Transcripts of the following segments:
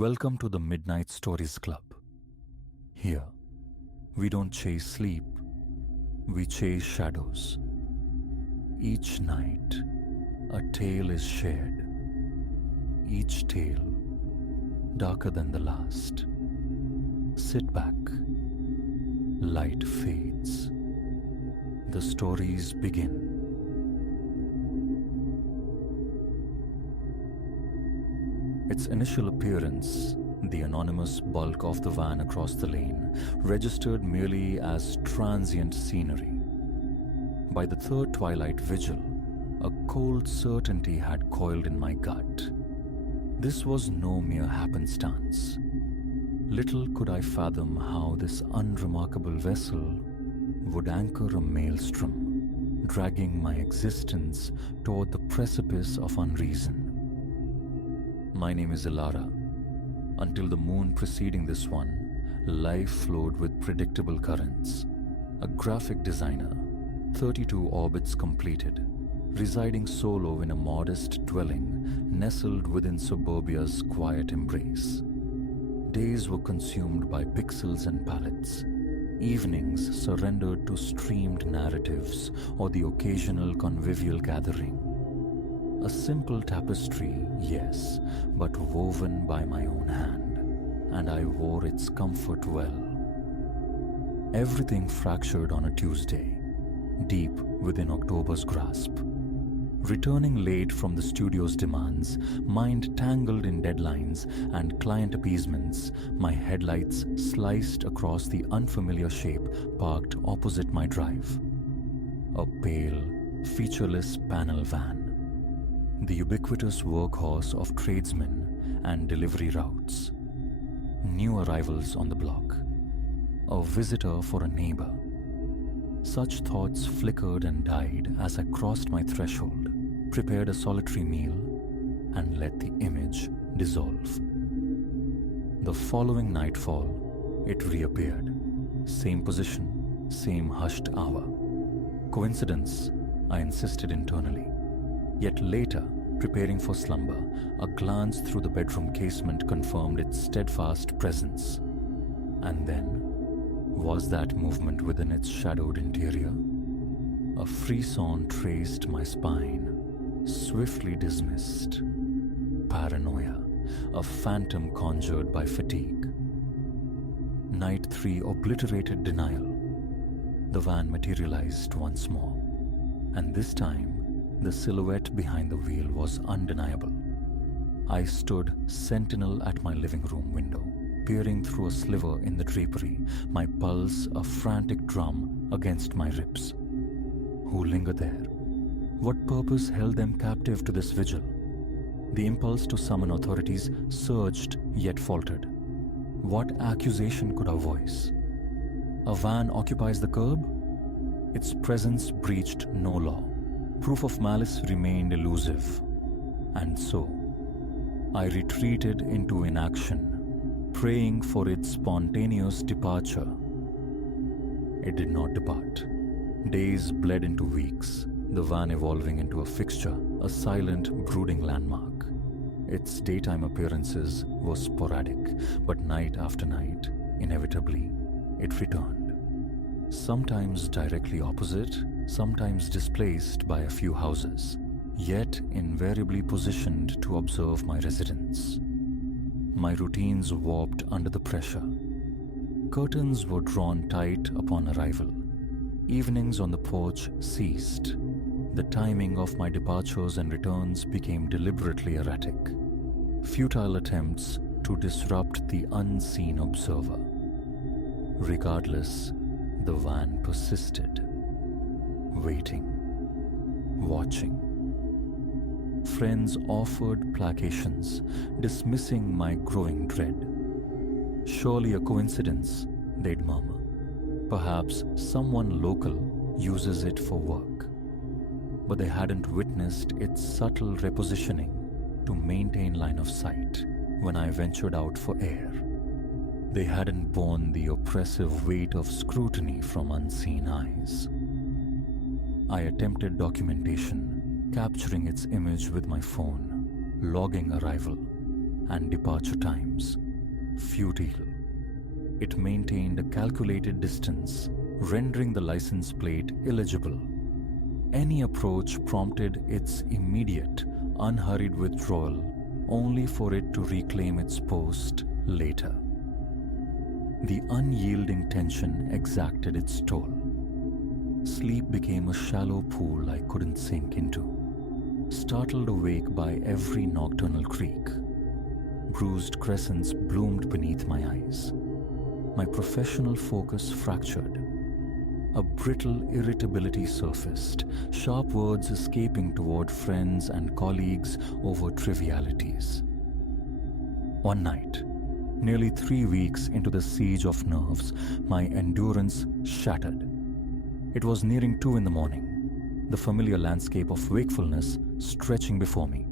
Welcome to the Midnight Stories Club. Here, we don't chase sleep, we chase shadows. Each night, a tale is shared. Each tale darker than the last. Sit back. Light fades. The stories begin. Its initial appearance, the anonymous bulk of the van across the lane, registered merely as transient scenery. By the third twilight vigil, a cold certainty had coiled in my gut. This was no mere happenstance. Little could I fathom how this unremarkable vessel would anchor a maelstrom, dragging my existence toward the precipice of unreason. My name is Ilara. Until the moon preceding this one, life flowed with predictable currents. A graphic designer, 32 orbits completed, residing solo in a modest dwelling nestled within suburbia's quiet embrace. Days were consumed by pixels and palettes. Evenings surrendered to streamed narratives or the occasional convivial gathering. A simple tapestry, yes, but woven by my own hand, and I wore its comfort well. Everything fractured on a Tuesday, deep within October's grasp. Returning late from the studio's demands, mind tangled in deadlines and client appeasements, my headlights sliced across the unfamiliar shape parked opposite my drive. A pale, featureless panel van. The ubiquitous workhorse of tradesmen and delivery routes. New arrivals on the block. A visitor for a neighbor. Such thoughts flickered and died as I crossed my threshold, prepared a solitary meal, and let the image dissolve. The following nightfall, it reappeared. Same position, same hushed hour. Coincidence, I insisted internally. Yet later, preparing for slumber, a glance through the bedroom casement confirmed its steadfast presence. And then, was that movement within its shadowed interior? A frisson traced my spine, swiftly dismissed. Paranoia, a phantom conjured by fatigue. Night 3 obliterated denial. The van materialized once more, and this time, the silhouette behind the wheel was undeniable. I stood sentinel at my living room window, peering through a sliver in the drapery, my pulse a frantic drum against my ribs. Who lingered there? What purpose held them captive to this vigil? The impulse to summon authorities surged yet faltered. What accusation could I voice? A van occupies the curb? Its presence breached no law. Proof of malice remained elusive. And so, I retreated into inaction, praying for its spontaneous departure. It did not depart. Days bled into weeks, the van evolving into a fixture, a silent, brooding landmark. Its daytime appearances were sporadic, but night after night, inevitably, it returned. Sometimes directly opposite, sometimes displaced by a few houses, yet invariably positioned to observe my residence. My routines warped under the pressure. Curtains were drawn tight upon arrival. Evenings on the porch ceased. The timing of my departures and returns became deliberately erratic. Futile attempts to disrupt the unseen observer. Regardless, the van persisted. Waiting. Watching. Friends offered placations, dismissing my growing dread. Surely a coincidence, they'd murmur. Perhaps someone local uses it for work. But they hadn't witnessed its subtle repositioning to maintain line of sight when I ventured out for air. They hadn't borne the oppressive weight of scrutiny from unseen eyes. I attempted documentation, capturing its image with my phone, logging arrival, and departure times. Futile. It maintained a calculated distance, rendering the license plate illegible. Any approach prompted its immediate, unhurried withdrawal, only for it to reclaim its post later. The unyielding tension exacted its toll. Sleep became a shallow pool I couldn't sink into. Startled awake by every nocturnal creak, bruised crescents bloomed beneath my eyes. My professional focus fractured. A brittle irritability surfaced, sharp words escaping toward friends and colleagues over trivialities. One night, nearly 3 weeks into the siege of nerves, my endurance shattered. It was nearing 2 in the morning, the familiar landscape of wakefulness stretching before me.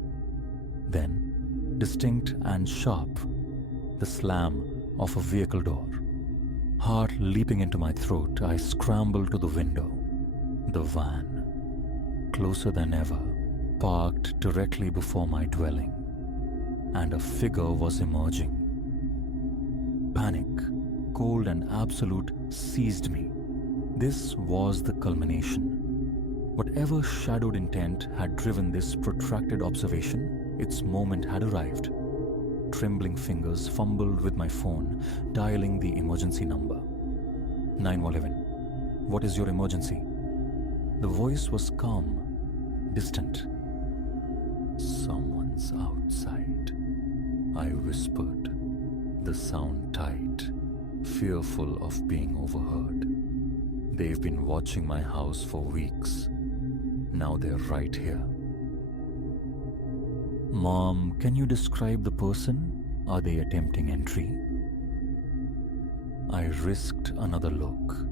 Then, distinct and sharp, the slam of a vehicle door. Heart leaping into my throat, I scrambled to the window. The van, closer than ever, parked directly before my dwelling, and a figure was emerging. Panic, cold and absolute, seized me. This was the culmination. Whatever shadowed intent had driven this protracted observation, its moment had arrived. Trembling fingers fumbled with my phone, dialing the emergency number. 911. What is your emergency? The voice was calm, distant. Someone's outside, I whispered, the sound tight, fearful of being overheard. They've been watching my house for weeks. Now they're right here. Mom, can you describe the person? Are they attempting entry? I risked another look.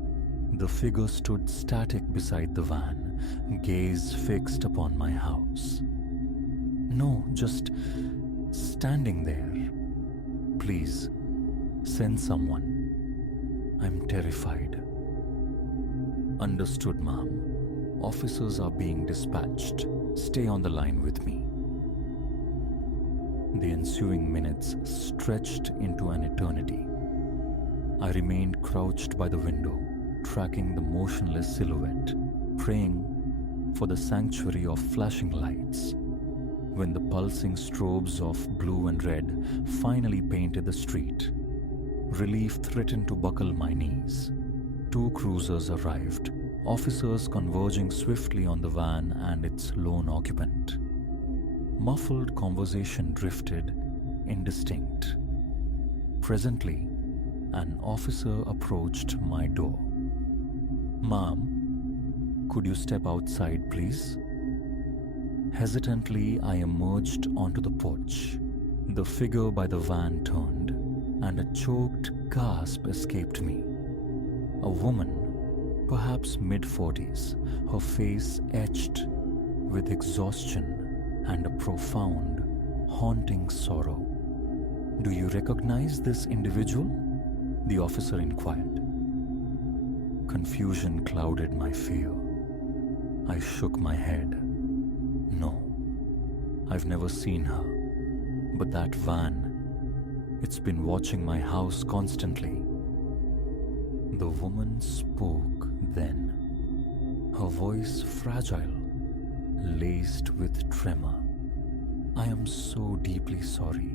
The figure stood static beside the van, gaze fixed upon my house. No, just standing there. Please, send someone. I'm terrified. Understood, Ma'am. Officers are being dispatched. Stay on the line with me. The ensuing minutes stretched into an eternity. I remained crouched by the window, tracking the motionless silhouette, praying for the sanctuary of flashing lights. When the pulsing strobes of blue and red finally painted the street, relief threatened to buckle my knees. 2 cruisers arrived, officers converging swiftly on the van and its lone occupant. Muffled conversation drifted, indistinct. Presently, an officer approached my door. Ma'am, could you step outside, please? Hesitantly, I emerged onto the porch. The figure by the van turned, and a choked gasp escaped me. A woman, perhaps mid-40s, her face etched with exhaustion and a profound, haunting sorrow. Do you recognize this individual? The officer inquired. Confusion clouded my fear. I shook my head. No, I've never seen her. But that van, it's been watching my house constantly. The woman spoke then, her voice fragile, laced with tremor. I am so deeply sorry.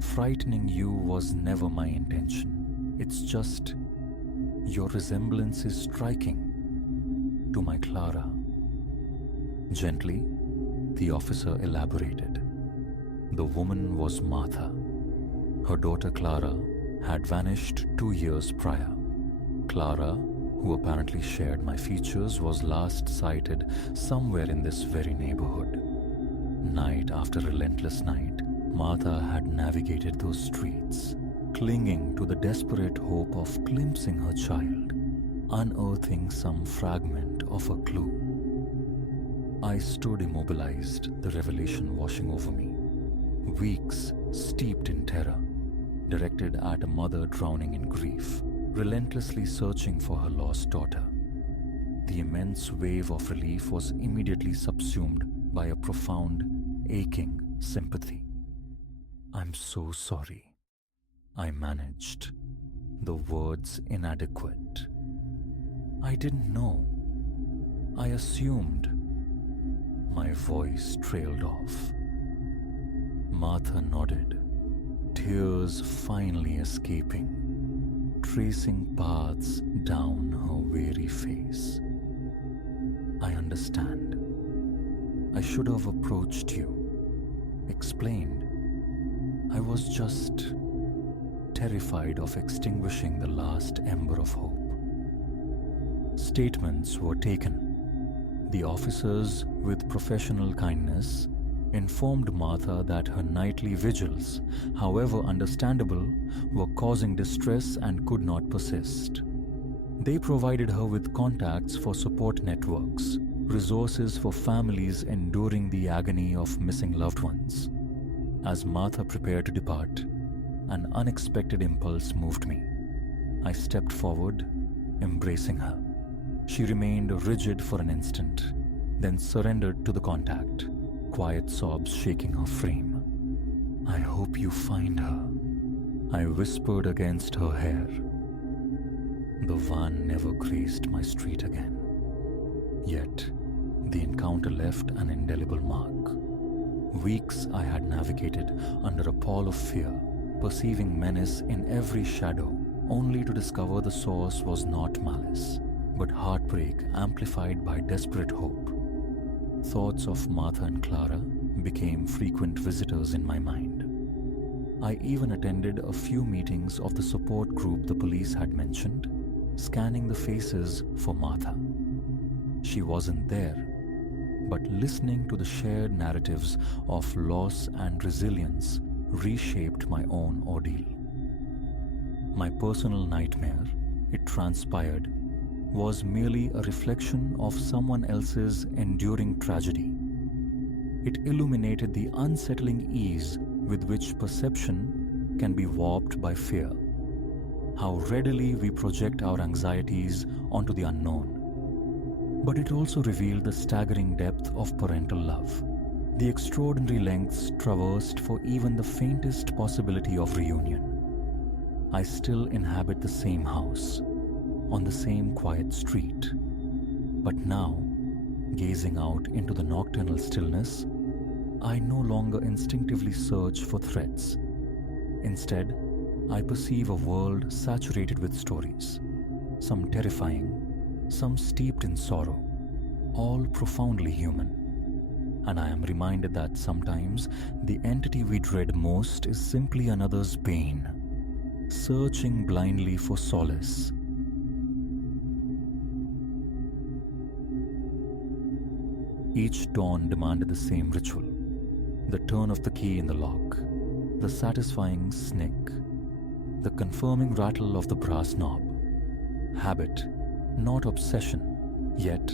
Frightening you was never my intention. It's just your resemblance is striking to my Clara. Gently, the officer elaborated. The woman was Martha. Her daughter Clara had vanished 2 years prior. Clara, who apparently shared my features, was last sighted somewhere in this very neighborhood. Night after relentless night, Martha had navigated those streets, clinging to the desperate hope of glimpsing her child, unearthing some fragment of a clue. I stood immobilized, the revelation washing over me. Weeks steeped in terror, directed at a mother drowning in grief, relentlessly searching for her lost daughter. The immense wave of relief was immediately subsumed by a profound, aching sympathy. I'm so sorry. I managed, the words inadequate. I didn't know. I assumed. My voice trailed off. Martha nodded, tears finally escaping, tracing paths down her weary face. I understand. I should have approached you, explained. I was just terrified of extinguishing the last ember of hope. Statements were taken. The officers, with professional kindness, informed Martha that her nightly vigils, however understandable, were causing distress and could not persist. They provided her with contacts for support networks, resources for families enduring the agony of missing loved ones. As Martha prepared to depart, an unexpected impulse moved me. I stepped forward, embracing her. She remained rigid for an instant, then surrendered to the contact, quiet sobs shaking her frame. I hope you find her, I whispered against her hair. The van never graced my street again. Yet, the encounter left an indelible mark. Weeks I had navigated under a pall of fear, perceiving menace in every shadow, only to discover the source was not malice, but heartbreak amplified by desperate hope. Thoughts of Martha and Clara became frequent visitors in my mind. I even attended a few meetings of the support group the police had mentioned, scanning the faces for Martha. She wasn't there, but listening to the shared narratives of loss and resilience reshaped my own ordeal. My personal nightmare, it transpired, was merely a reflection of someone else's enduring tragedy. It illuminated the unsettling ease with which perception can be warped by fear, how readily we project our anxieties onto the unknown. But it also revealed the staggering depth of parental love, the extraordinary lengths traversed for even the faintest possibility of reunion. I still inhabit the same house, on the same quiet street, but now, gazing out into the nocturnal stillness, I no longer instinctively search for threats. Instead, I perceive a world saturated with stories, some terrifying, some steeped in sorrow, all profoundly human. And I am reminded that sometimes the entity we dread most is simply another's pain, searching blindly for solace. Each dawn demanded the same ritual: the turn of the key in the lock, the satisfying snick, the confirming rattle of the brass knob. Habit, not obsession, yet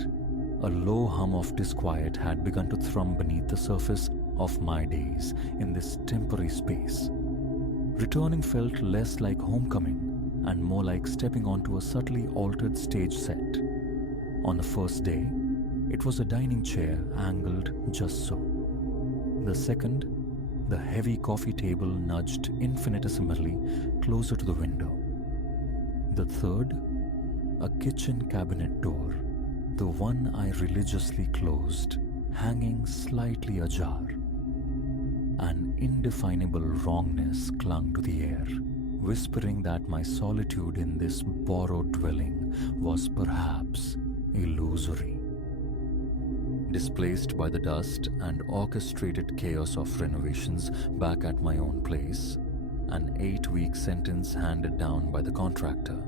a low hum of disquiet had begun to thrum beneath the surface of my days in this temporary space. Returning felt less like homecoming and more like stepping onto a subtly altered stage set. On the first day, it was a dining chair angled just so. The second, the heavy coffee table nudged infinitesimally closer to the window. The third, a kitchen cabinet door, the one I religiously closed, hanging slightly ajar. An indefinable wrongness clung to the air, whispering that my solitude in this borrowed dwelling was perhaps illusory. Displaced by the dust and orchestrated chaos of renovations back at my own place, an 8-week sentence handed down by the contractor,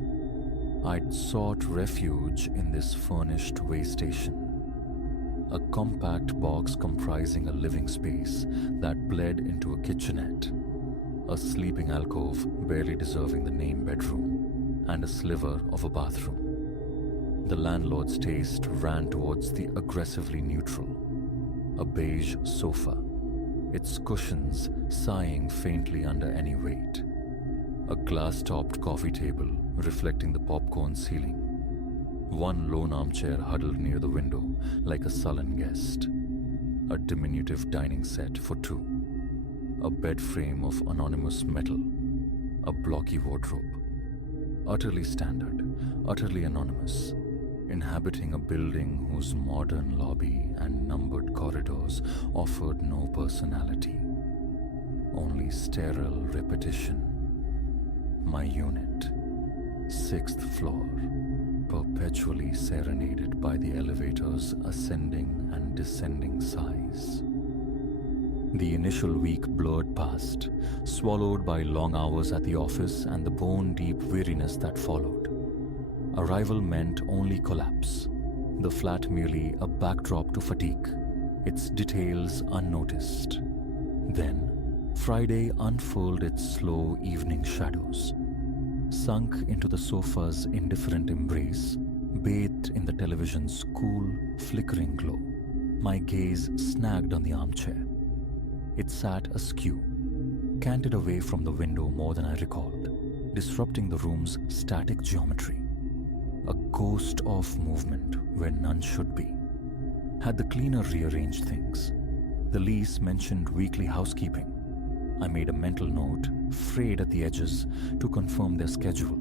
I'd sought refuge in this furnished way station. A compact box comprising a living space that bled into a kitchenette, a sleeping alcove barely deserving the name bedroom, and a sliver of a bathroom. The landlord's taste ran towards the aggressively neutral: a beige sofa, its cushions sighing faintly under any weight, a glass-topped coffee table reflecting the popcorn ceiling, one lone armchair huddled near the window like a sullen guest, a diminutive dining set for two. a bed frame of anonymous metal, a blocky wardrobe. Utterly standard, utterly anonymous, inhabiting a building whose modern lobby and numbered corridors offered no personality, only sterile repetition. My unit, 6th floor, perpetually serenaded by the elevator's ascending and descending sighs. The initial week blurred past, swallowed by long hours at the office and the bone-deep weariness that followed. Arrival meant only collapse, the flat merely a backdrop to fatigue, its details unnoticed. Then, Friday unfurled its slow evening shadows, sunk into the sofa's indifferent embrace, bathed in the television's cool, flickering glow. My gaze snagged on the armchair. It sat askew, canted away from the window more than I recalled, disrupting the room's static geometry. A ghost of movement where none should be. Had the cleaner rearranged things? The lease mentioned weekly housekeeping. I made a mental note, frayed at the edges, to confirm their schedule.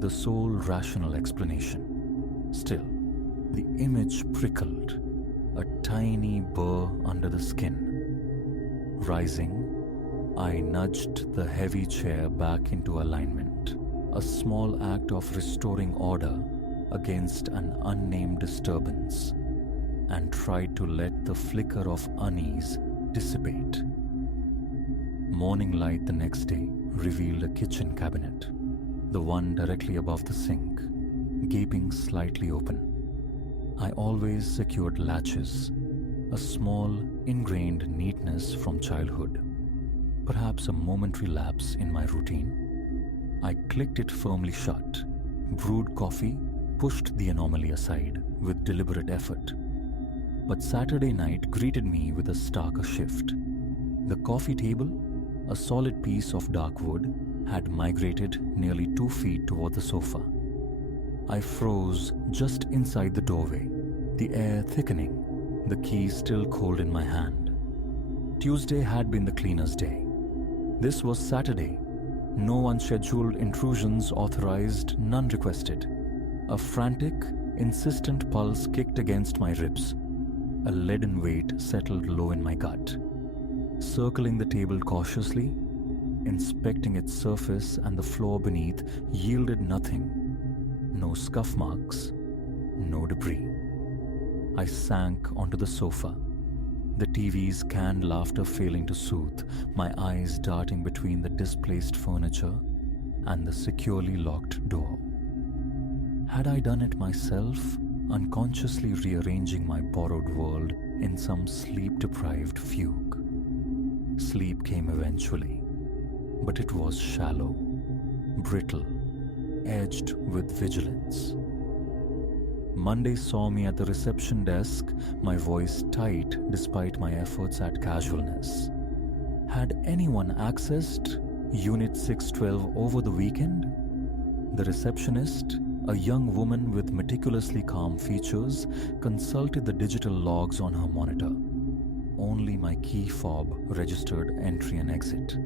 The sole rational explanation. Still, the image prickled, a tiny burr under the skin. Rising, I nudged the heavy chair back into alignment, a small act of restoring order against an unnamed disturbance, and tried to let the flicker of unease dissipate. Morning light the next day revealed a kitchen cabinet, the one directly above the sink, gaping slightly open. I always secured latches, a small, ingrained neatness from childhood, perhaps a momentary lapse in my routine. I clicked it firmly shut, brewed coffee, pushed the anomaly aside with deliberate effort. But Saturday night greeted me with a starker shift. The coffee table, a solid piece of dark wood, had migrated nearly 2 feet toward the sofa. I froze just inside the doorway, the air thickening, the key still cold in my hand. Tuesday had been the cleaner's day. This was Saturday. No unscheduled intrusions authorized, none requested. A frantic, insistent pulse kicked against my ribs. A leaden weight settled low in my gut. Circling the table cautiously, inspecting its surface and the floor beneath yielded nothing. No scuff marks, no debris. I sank onto the sofa, the TV's canned laughter failing to soothe, my eyes darting between the displaced furniture and the securely locked door. Had I done it myself, unconsciously rearranging my borrowed world in some sleep-deprived fugue? Sleep came eventually, but it was shallow, brittle, edged with vigilance. Monday saw me at the reception desk, my voice tight despite my efforts at casualness. Had anyone accessed Unit 612 over the weekend? The receptionist, a young woman with meticulously calm features, consulted the digital logs on her monitor. Only my key fob registered entry and exit.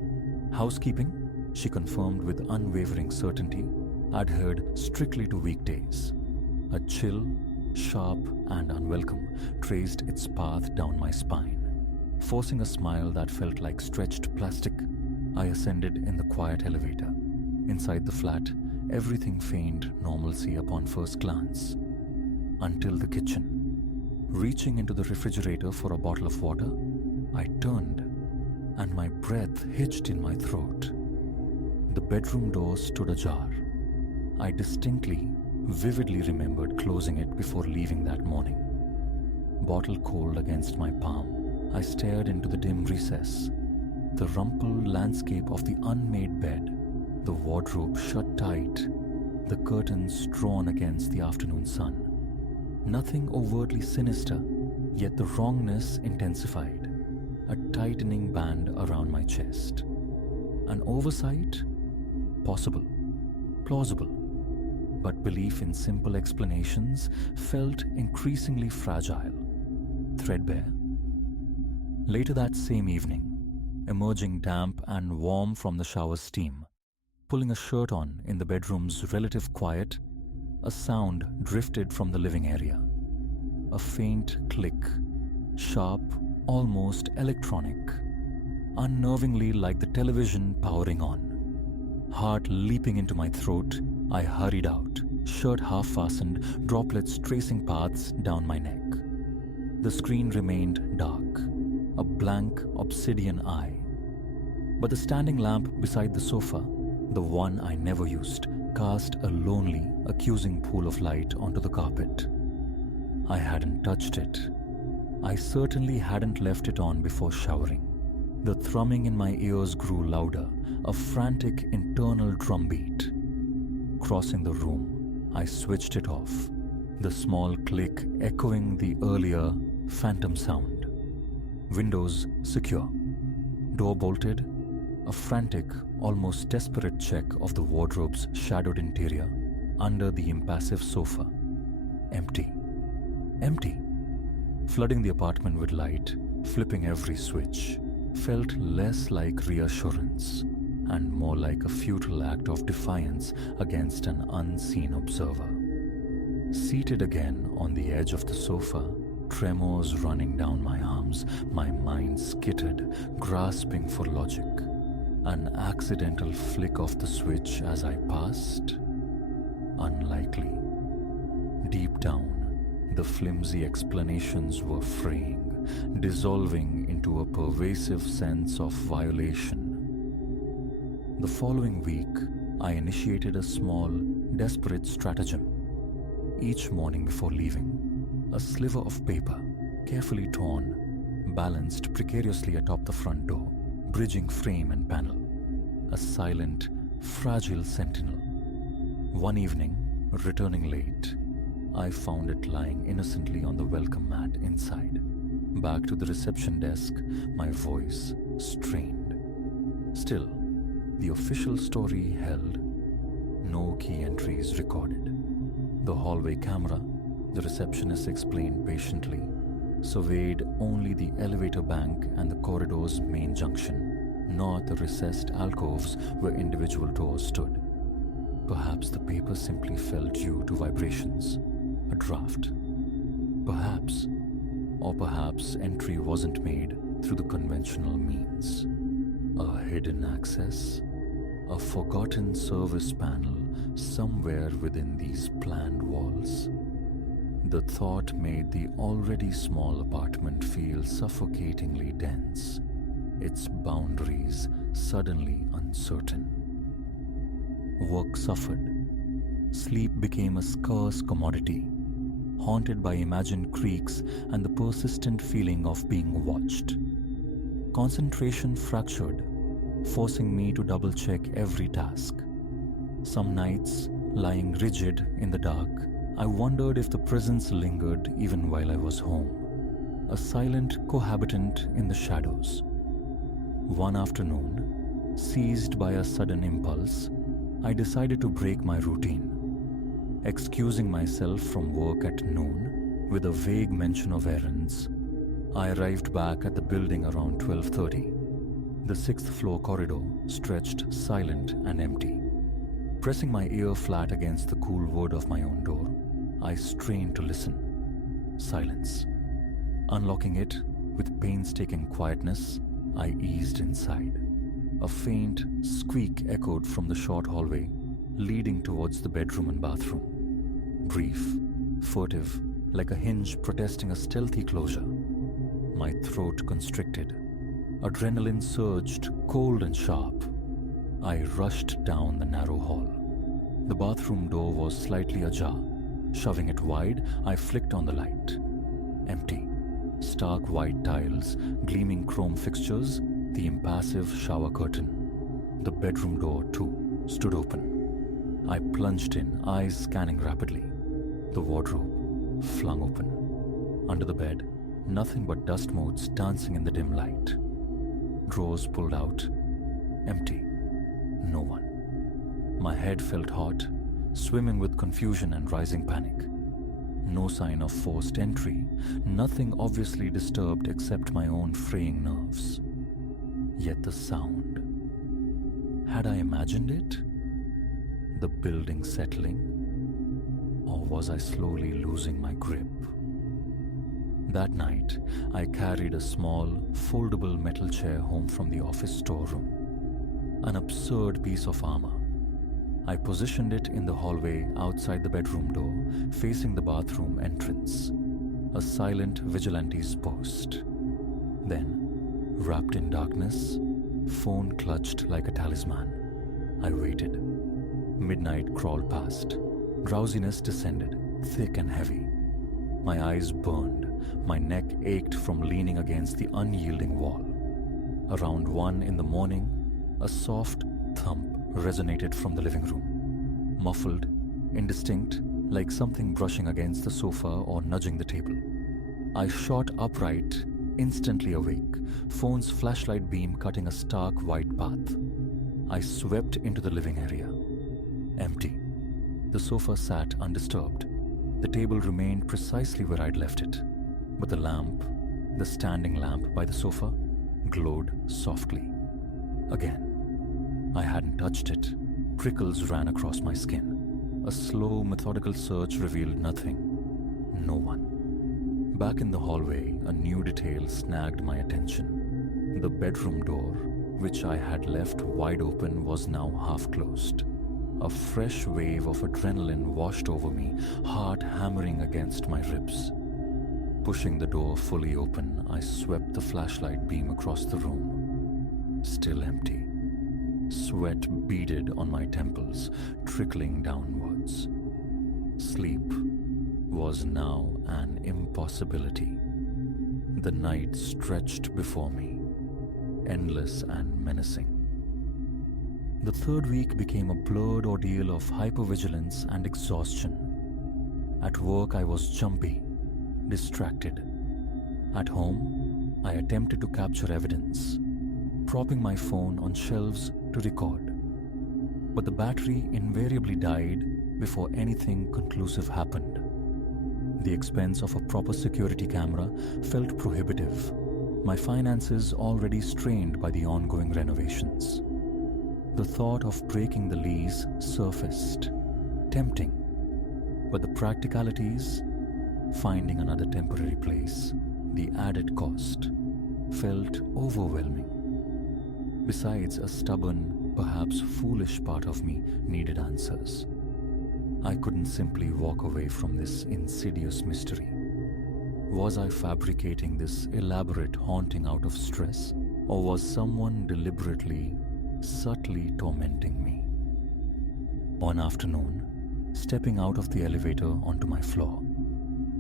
Housekeeping, she confirmed with unwavering certainty, adhered strictly to weekdays. A chill, sharp, and unwelcome traced its path down my spine. Forcing a smile that felt like stretched plastic, I ascended in the quiet elevator. Inside the flat, everything feigned normalcy upon first glance. Until the kitchen. Reaching into the refrigerator for a bottle of water, I turned, and my breath hitched in my throat. The bedroom door stood ajar. I distinctly, vividly remembered closing it before leaving that morning. Bottle cold against my palm, I stared into the dim recess. The rumpled landscape of the unmade bed, the wardrobe shut tight, the curtains drawn against the afternoon sun. Nothing overtly sinister, yet the wrongness intensified, a tightening band around my chest. An oversight? Possible, plausible. But belief in simple explanations felt increasingly fragile, threadbare. Later that same evening, emerging damp and warm from the shower steam. Pulling a shirt on in the bedroom's relative quiet, a sound drifted from the living area. A faint click, sharp, almost electronic, unnervingly like the television powering on. Heart leaping into my throat, I hurried out, shirt half fastened, droplets tracing paths down my neck. The screen remained dark, a blank obsidian eye. But the standing lamp beside the sofa, the one I never used, cast a lonely, accusing pool of light onto the carpet. I hadn't touched it. I certainly hadn't left it on before showering. The thrumming in my ears grew louder, a frantic internal drumbeat. Crossing the room, I switched it off, the small click echoing the earlier phantom sound. Windows secure. Door bolted. A frantic, almost desperate check of the wardrobe's shadowed interior under the impassive sofa. Empty. Empty. Flooding the apartment with light, flipping every switch, felt less like reassurance and more like a futile act of defiance against an unseen observer. Seated again on the edge of the sofa, tremors running down my arms, my mind skittered, grasping for logic. An accidental flick of the switch as I passed? Unlikely. Deep down, the flimsy explanations were fraying, dissolving into a pervasive sense of violation. The following week, I initiated a small, desperate stratagem. Each morning before leaving, a sliver of paper, carefully torn, balanced precariously atop the front door, bridging frame and panel, a silent, fragile sentinel. One evening, returning late, I found it lying innocently on the welcome mat inside. Back to the reception desk, my voice strained. Still, the official story held. No key entries recorded. The hallway camera, the receptionist explained patiently, surveyed only the elevator bank and the corridor's main junction, not the recessed alcoves where individual doors stood. Perhaps the paper simply fell due to vibrations, a draft. Perhaps, or perhaps entry wasn't made through the conventional means. A hidden access, a forgotten service panel somewhere within these planned walls. The thought made the already small apartment feel suffocatingly dense, its boundaries suddenly uncertain. Work suffered. Sleep became a scarce commodity, haunted by imagined creaks and the persistent feeling of being watched. Concentration fractured, forcing me to double-check every task. Some nights, lying rigid in the dark, I wondered if the presence lingered even while I was home, a silent cohabitant in the shadows. One afternoon, seized by a sudden impulse, I decided to break my routine. Excusing myself from work at noon with a vague mention of errands, I arrived back at the building around 12:30. The 6th floor corridor stretched silent and empty. Pressing my ear flat against the cool wood of my own door, I strained to listen. Silence. Unlocking it with painstaking quietness, I eased inside. A faint squeak echoed from the short hallway leading towards the bedroom and bathroom. Brief, furtive, like a hinge protesting a stealthy closure. My throat constricted. Adrenaline surged, cold and sharp. I rushed down the narrow hall. The bathroom door was slightly ajar. Shoving it wide, I flicked on the light. Empty. Stark white tiles, gleaming chrome fixtures, the impassive shower curtain. The bedroom door, too, stood open. I plunged in, eyes scanning rapidly. The wardrobe, flung open. Under the bed, nothing but dust motes dancing in the dim light. Drawers pulled out. Empty. No one. My head felt hot, swimming with confusion and rising panic. No sign of forced entry, nothing obviously disturbed except my own fraying nerves. Yet the sound. Had I imagined it? The building settling? Or was I slowly losing my grip? That night, I carried a small, foldable metal chair home from the office storeroom. An absurd piece of armor. I positioned it in the hallway outside the bedroom door, facing the bathroom entrance. A silent vigilante's post. Then, wrapped in darkness, phone clutched like a talisman. I waited. Midnight crawled past. Drowsiness descended, thick and heavy. My eyes burned. My neck ached from leaning against the unyielding wall. Around 1 in the morning, a soft thump resonated from the living room. Muffled, indistinct, like something brushing against the sofa or nudging the table. I shot upright, instantly awake, phone's flashlight beam cutting a stark white path. I swept into the living area. Empty. The sofa sat undisturbed. The table remained precisely where I'd left it. But the lamp, the standing lamp by the sofa, glowed softly. Again. I hadn't touched it. Prickles ran across my skin. A slow, methodical search revealed nothing. No one. Back in the hallway, a new detail snagged my attention. The bedroom door, which I had left wide open, was now half closed. A fresh wave of adrenaline washed over me, heart hammering against my ribs. Pushing the door fully open, I swept the flashlight beam across the room. Still empty. Sweat beaded on my temples, trickling downwards. Sleep was now an impossibility. The night stretched before me, endless and menacing. The third week became a blurred ordeal of hypervigilance and exhaustion. At work, I was jumpy, distracted. At home, I attempted to capture evidence, propping my phone on shelves to record. But the battery invariably died before anything conclusive happened. The expense of a proper security camera felt prohibitive, my finances already strained by the ongoing renovations. The thought of breaking the lease surfaced, tempting, but the practicalities, finding another temporary place, the added cost, felt overwhelming. Besides, a stubborn, perhaps foolish part of me needed answers. I couldn't simply walk away from this insidious mystery. Was I fabricating this elaborate haunting out of stress, or was someone deliberately, subtly tormenting me? One afternoon, stepping out of the elevator onto my floor,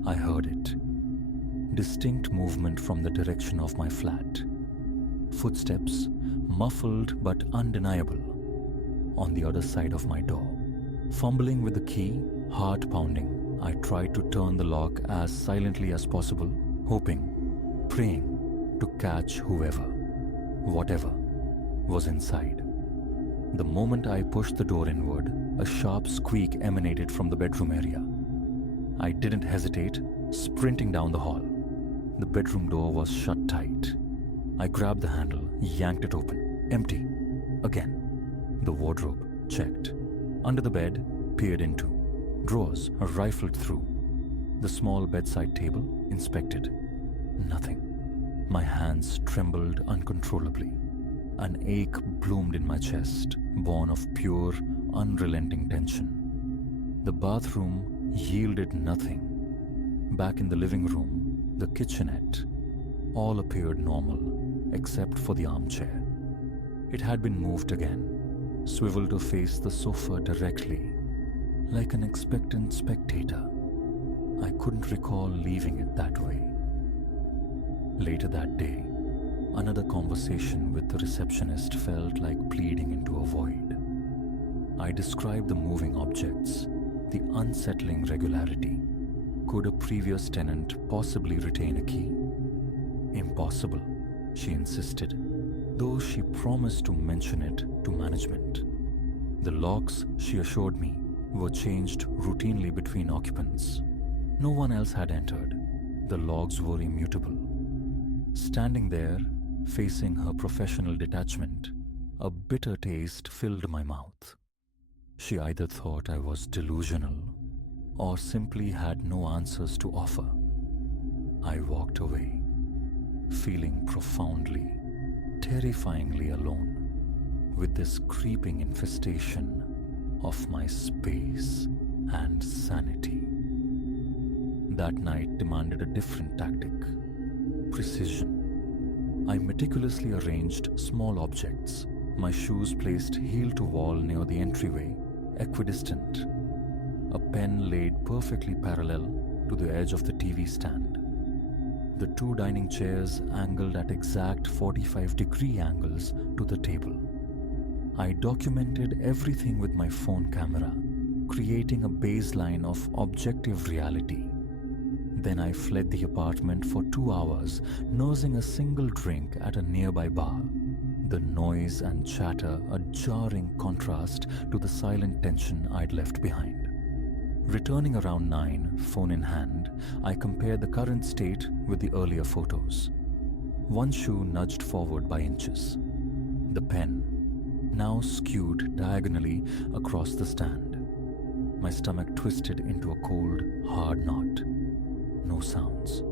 I heard it. Distinct movement from the direction of my flat. Footsteps, muffled but undeniable, on the other side of my door. Fumbling with the key, heart pounding, I tried to turn the lock as silently as possible, hoping, praying to catch whoever, whatever, was inside. The moment I pushed the door inward, a sharp squeak emanated from the bedroom area. I didn't hesitate, sprinting down the hall. The bedroom door was shut tight. I grabbed the handle, yanked it open. Empty. Again. The wardrobe, checked. Under the bed, peered into. Drawers, rifled through. The small bedside table, inspected. Nothing. My hands trembled uncontrollably. An ache bloomed in my chest, born of pure, unrelenting tension. The bathroom yielded nothing. Back in the living room, the kitchenette, all appeared normal, except for the armchair. It had been moved again, swiveled to face the sofa directly, like an expectant spectator. I couldn't recall leaving it that way. Later that day, another conversation with the receptionist felt like pleading into a void. I described the moving objects, the unsettling regularity. Could a previous tenant possibly retain a key? Impossible, she insisted, though she promised to mention it to management. The locks, she assured me, were changed routinely between occupants. No one else had entered. The logs were immutable. Standing there, Facing her professional detachment, a bitter taste filled my mouth. She either thought I was delusional or simply had no answers to offer. I walked away, feeling profoundly, terrifyingly alone with this creeping infestation of my space and sanity. That night demanded a different tactic: precision. I meticulously arranged small objects, my shoes placed heel to wall near the entryway, equidistant, a pen laid perfectly parallel to the edge of the TV stand, the 2 dining chairs angled at exact 45-degree angles to the table. I documented everything with my phone camera, creating a baseline of objective reality. Then I fled the apartment for 2 hours, nursing a single drink at a nearby bar. The noise and chatter a jarring contrast to the silent tension I'd left behind. Returning around 9, phone in hand, I compared the current state with the earlier photos. One shoe nudged forward by inches. The pen, now skewed diagonally across the stand. My stomach twisted into a cold, hard knot. No sounds.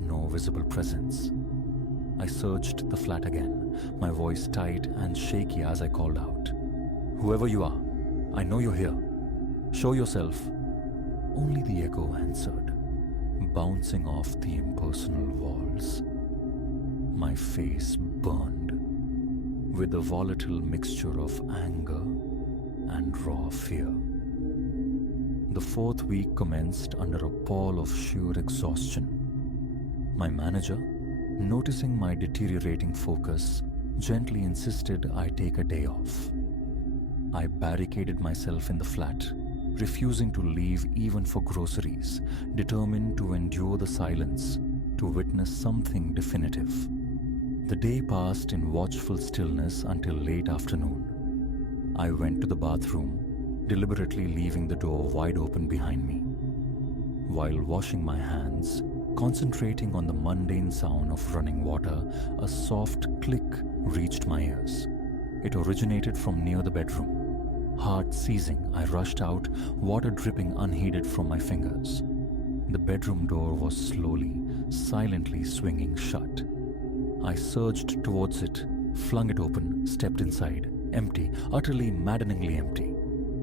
No visible presence. I searched the flat again, my voice tight and shaky as I called out. "Whoever you are, I know you're here. Show yourself." Only the echo answered, bouncing off the impersonal walls. My face burned with a volatile mixture of anger and raw fear. The 4th week commenced under a pall of sheer exhaustion. My manager, noticing my deteriorating focus, gently insisted I take a day off. I barricaded myself in the flat, refusing to leave even for groceries, determined to endure the silence, to witness something definitive. The day passed in watchful stillness until late afternoon. I went to the bathroom, deliberately leaving the door wide open behind me. While washing my hands, concentrating on the mundane sound of running water, a soft click reached my ears. It originated from near the bedroom. Heart seizing, I rushed out, water dripping unheeded from my fingers. The bedroom door was slowly, silently swinging shut. I surged towards it, flung it open, stepped inside. Empty, utterly maddeningly empty.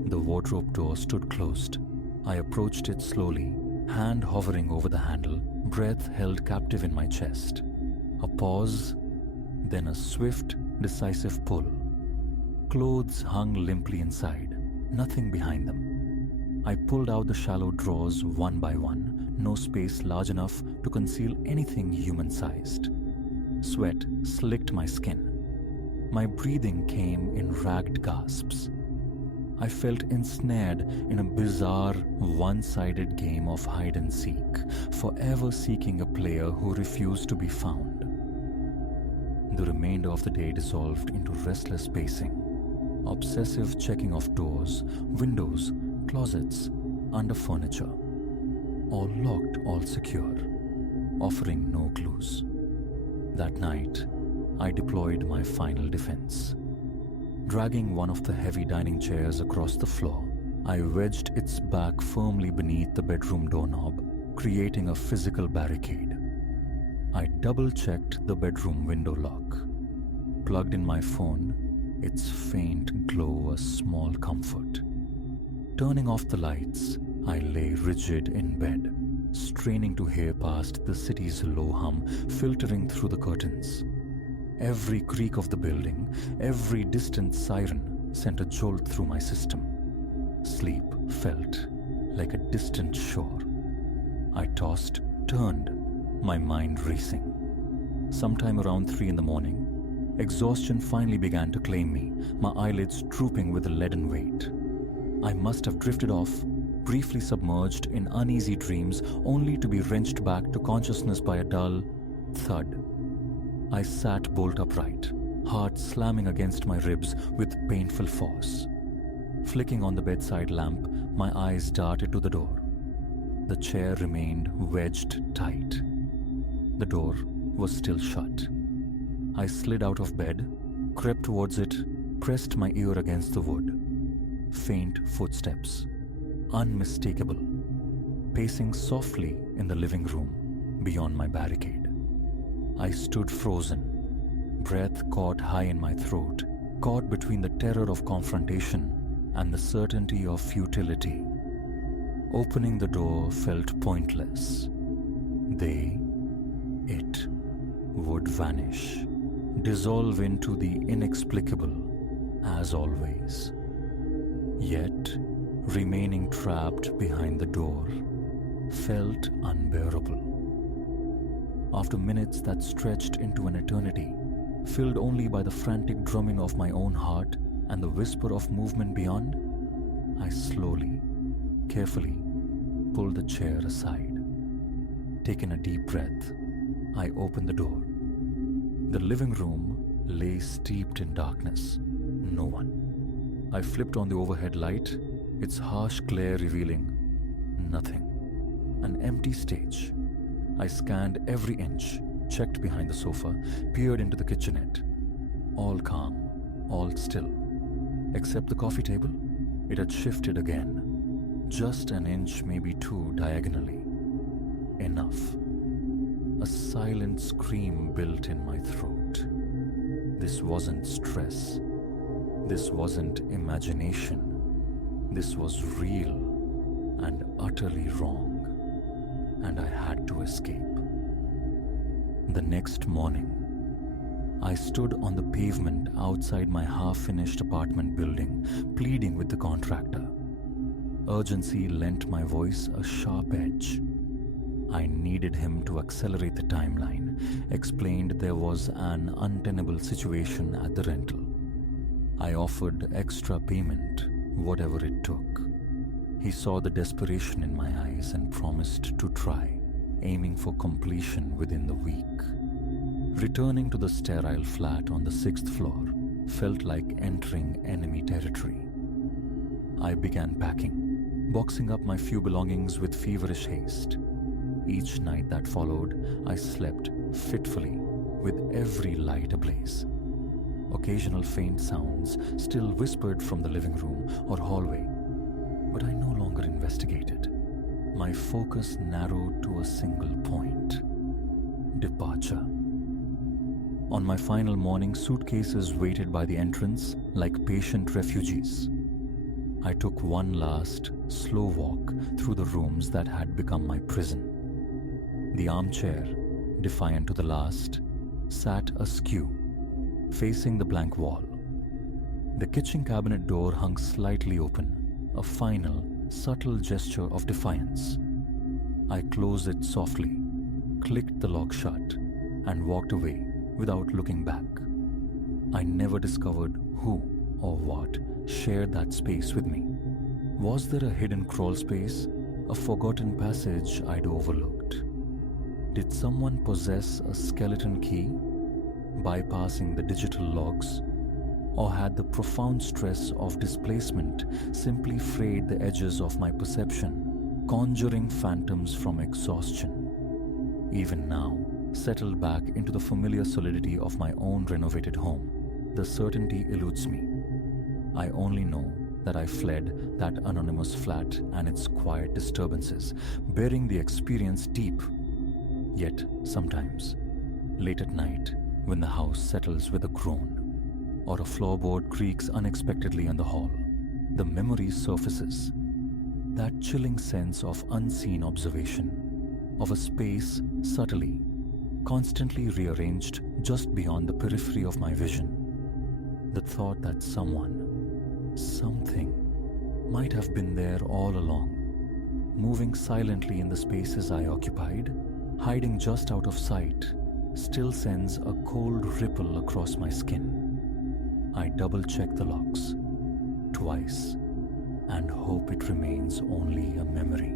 The wardrobe door stood closed. I approached it slowly, hand hovering over the handle, breath held captive in my chest. A pause, then a swift, decisive pull. Clothes hung limply inside, nothing behind them. I pulled out the shallow drawers one by one, no space large enough to conceal anything human-sized. Sweat slicked my skin. My breathing came in ragged gasps. I felt ensnared in a bizarre, one-sided game of hide-and-seek, forever seeking a player who refused to be found. The remainder of the day dissolved into restless pacing, obsessive checking of doors, windows, closets, under furniture. All locked, all secure, offering no clues. That night, I deployed my final defense. Dragging one of the heavy dining chairs across the floor, I wedged its back firmly beneath the bedroom doorknob, creating a physical barricade. I double-checked the bedroom window lock. Plugged in my phone, its faint glow a small comfort. Turning off the lights, I lay rigid in bed, straining to hear past the city's low hum filtering through the curtains. Every creak of the building, every distant siren sent a jolt through my system. Sleep felt like a distant shore. I tossed, turned, my mind racing. Sometime around 3 in the morning, exhaustion finally began to claim me, my eyelids drooping with a leaden weight. I must have drifted off, briefly submerged in uneasy dreams, only to be wrenched back to consciousness by a dull thud. I sat bolt upright, heart slamming against my ribs with painful force. Flicking on the bedside lamp, my eyes darted to the door. The chair remained wedged tight. The door was still shut. I slid out of bed, crept towards it, pressed my ear against the wood. Faint footsteps, unmistakable, pacing softly in the living room beyond my barricade. I stood frozen, breath caught high in my throat, caught between the terror of confrontation and the certainty of futility. Opening the door felt pointless. It would vanish, dissolve into the inexplicable, as always. Yet, remaining trapped behind the door felt unbearable. After minutes that stretched into an eternity, filled only by the frantic drumming of my own heart and the whisper of movement beyond, I slowly, carefully pulled the chair aside. Taking a deep breath, I opened the door. The living room lay steeped in darkness. No one. I flipped on the overhead light, its harsh glare revealing nothing. An empty stage. I scanned every inch, checked behind the sofa, peered into the kitchenette. All calm, all still. Except the coffee table, it had shifted again. Just an inch, maybe two, diagonally. Enough. A silent scream built in my throat. This wasn't stress. This wasn't imagination. This was real and utterly wrong. And I had to escape. The next morning, I stood on the pavement outside my half-finished apartment building, pleading with the contractor. Urgency lent my voice a sharp edge. I needed him to accelerate the timeline, explained there was an untenable situation at the rental. I offered extra payment, whatever it took. He saw the desperation in my eyes and promised to try, aiming for completion within the week. Returning to the sterile flat on the 6th floor felt like entering enemy territory. I began packing, boxing up my few belongings with feverish haste. Each night that followed, I slept fitfully, with every light ablaze. Occasional faint sounds still whispered from the living room or hallway, but I no longer investigated. My focus narrowed to a single point: departure. On my final morning, suitcases waited by the entrance like patient refugees. I took one last, slow walk through the rooms that had become my prison. The armchair, defiant to the last, sat askew, facing the blank wall. The kitchen cabinet door hung slightly open, a final, subtle gesture of defiance. I closed it softly, clicked the lock shut, and walked away without looking back. I never discovered who or what shared that space with me. Was there a hidden crawl space, a forgotten passage I'd overlooked? Did someone possess a skeleton key, bypassing the digital logs? Or had the profound stress of displacement simply frayed the edges of my perception, conjuring phantoms from exhaustion? Even now, settled back into the familiar solidity of my own renovated home, the certainty eludes me. I only know that I fled that anonymous flat and its quiet disturbances, bearing the experience deep. Yet, sometimes, late at night, when the house settles with a groan, or a floorboard creaks unexpectedly in the hall, the memory surfaces. That chilling sense of unseen observation, of a space subtly, constantly rearranged just beyond the periphery of my vision. The thought that someone, something, might have been there all along, moving silently in the spaces I occupied, hiding just out of sight, still sends a cold ripple across my skin. I double-check the locks, twice, and hope it remains only a memory.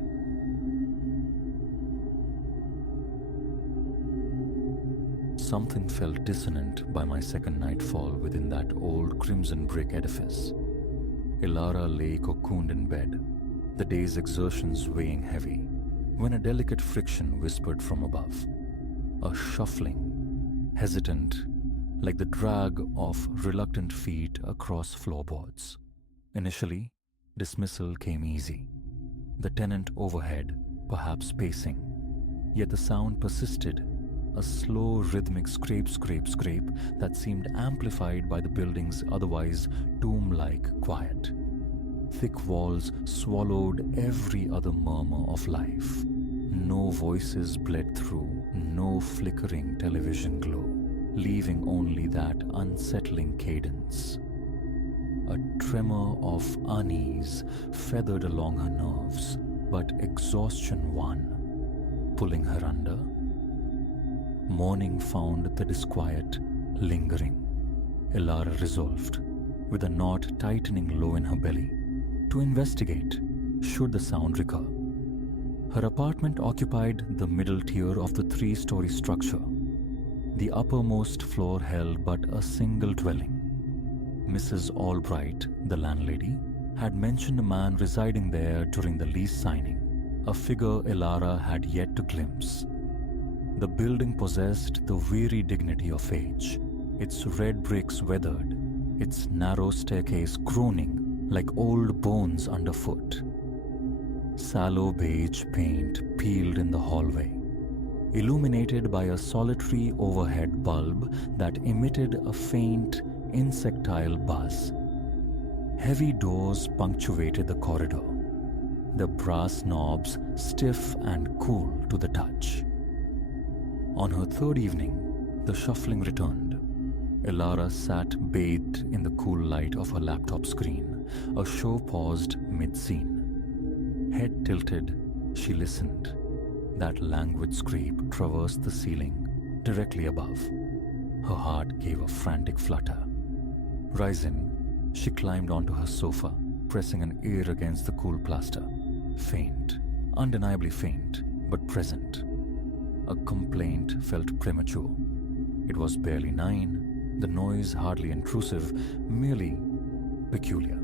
Something felt dissonant by my second nightfall within that old crimson brick edifice. Ilara lay cocooned in bed, the day's exertions weighing heavy, when a delicate friction whispered from above. A shuffling, hesitant, like the drag of reluctant feet across floorboards. Initially, dismissal came easy. The tenant overhead, perhaps pacing. Yet the sound persisted, a slow rhythmic scrape, scrape, scrape that seemed amplified by the building's otherwise tomb-like quiet. Thick walls swallowed every other murmur of life. No voices bled through, no flickering television glow, leaving only that unsettling cadence. A tremor of unease feathered along her nerves, but exhaustion won, pulling her under. Morning found the disquiet lingering. Elara resolved, with a knot tightening low in her belly, to investigate should the sound recur. Her apartment occupied the middle tier of the 3-story structure. The uppermost floor held but a single dwelling. Mrs. Albright, the landlady, had mentioned a man residing there during the lease signing, a figure Elara had yet to glimpse. The building possessed the weary dignity of age, its red bricks weathered, its narrow staircase groaning like old bones underfoot. Sallow beige paint peeled in the hallway, illuminated by a solitary overhead bulb that emitted a faint, insectile buzz. Heavy doors punctuated the corridor, the brass knobs stiff and cool to the touch. On her third evening, the shuffling returned. Elara sat bathed in the cool light of her laptop screen, a show paused mid-scene. Head tilted, she listened. That languid scrape traversed the ceiling, directly above. Her heart gave a frantic flutter. Rising, she climbed onto her sofa, pressing an ear against the cool plaster. Faint, undeniably faint, but present. A complaint felt premature. It was barely 9, the noise hardly intrusive, merely peculiar.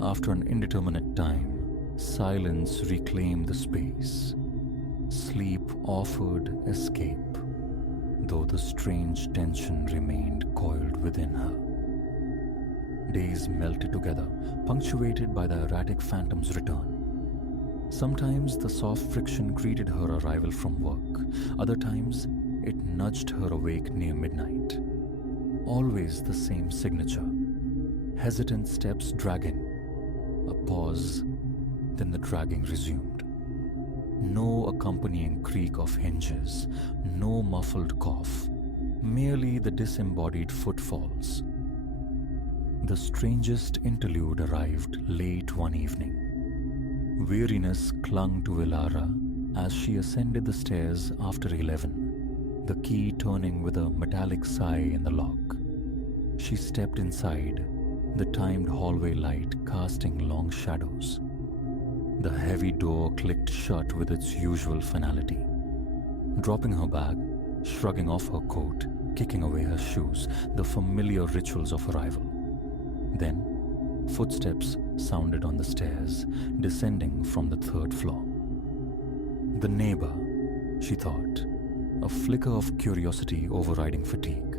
After an indeterminate time, silence reclaimed the space. Sleep offered escape, though the strange tension remained coiled within her. Days melted together, punctuated by the erratic phantom's return. Sometimes the soft friction greeted her arrival from work. Other times, it nudged her awake near midnight. Always the same signature. Hesitant steps dragging. A pause, then the dragging resumed. No accompanying creak of hinges, no muffled cough, merely the disembodied footfalls. The strangest interlude arrived late one evening. Weariness clung to Elara as she ascended the stairs after 11, the key turning with a metallic sigh in the lock. She stepped inside, the timed hallway light casting long shadows. The heavy door clicked shut with its usual finality. Dropping her bag, shrugging off her coat, kicking away her shoes, the familiar rituals of arrival. Then, footsteps sounded on the stairs, descending from the 3rd floor. The neighbor, she thought, a flicker of curiosity overriding fatigue.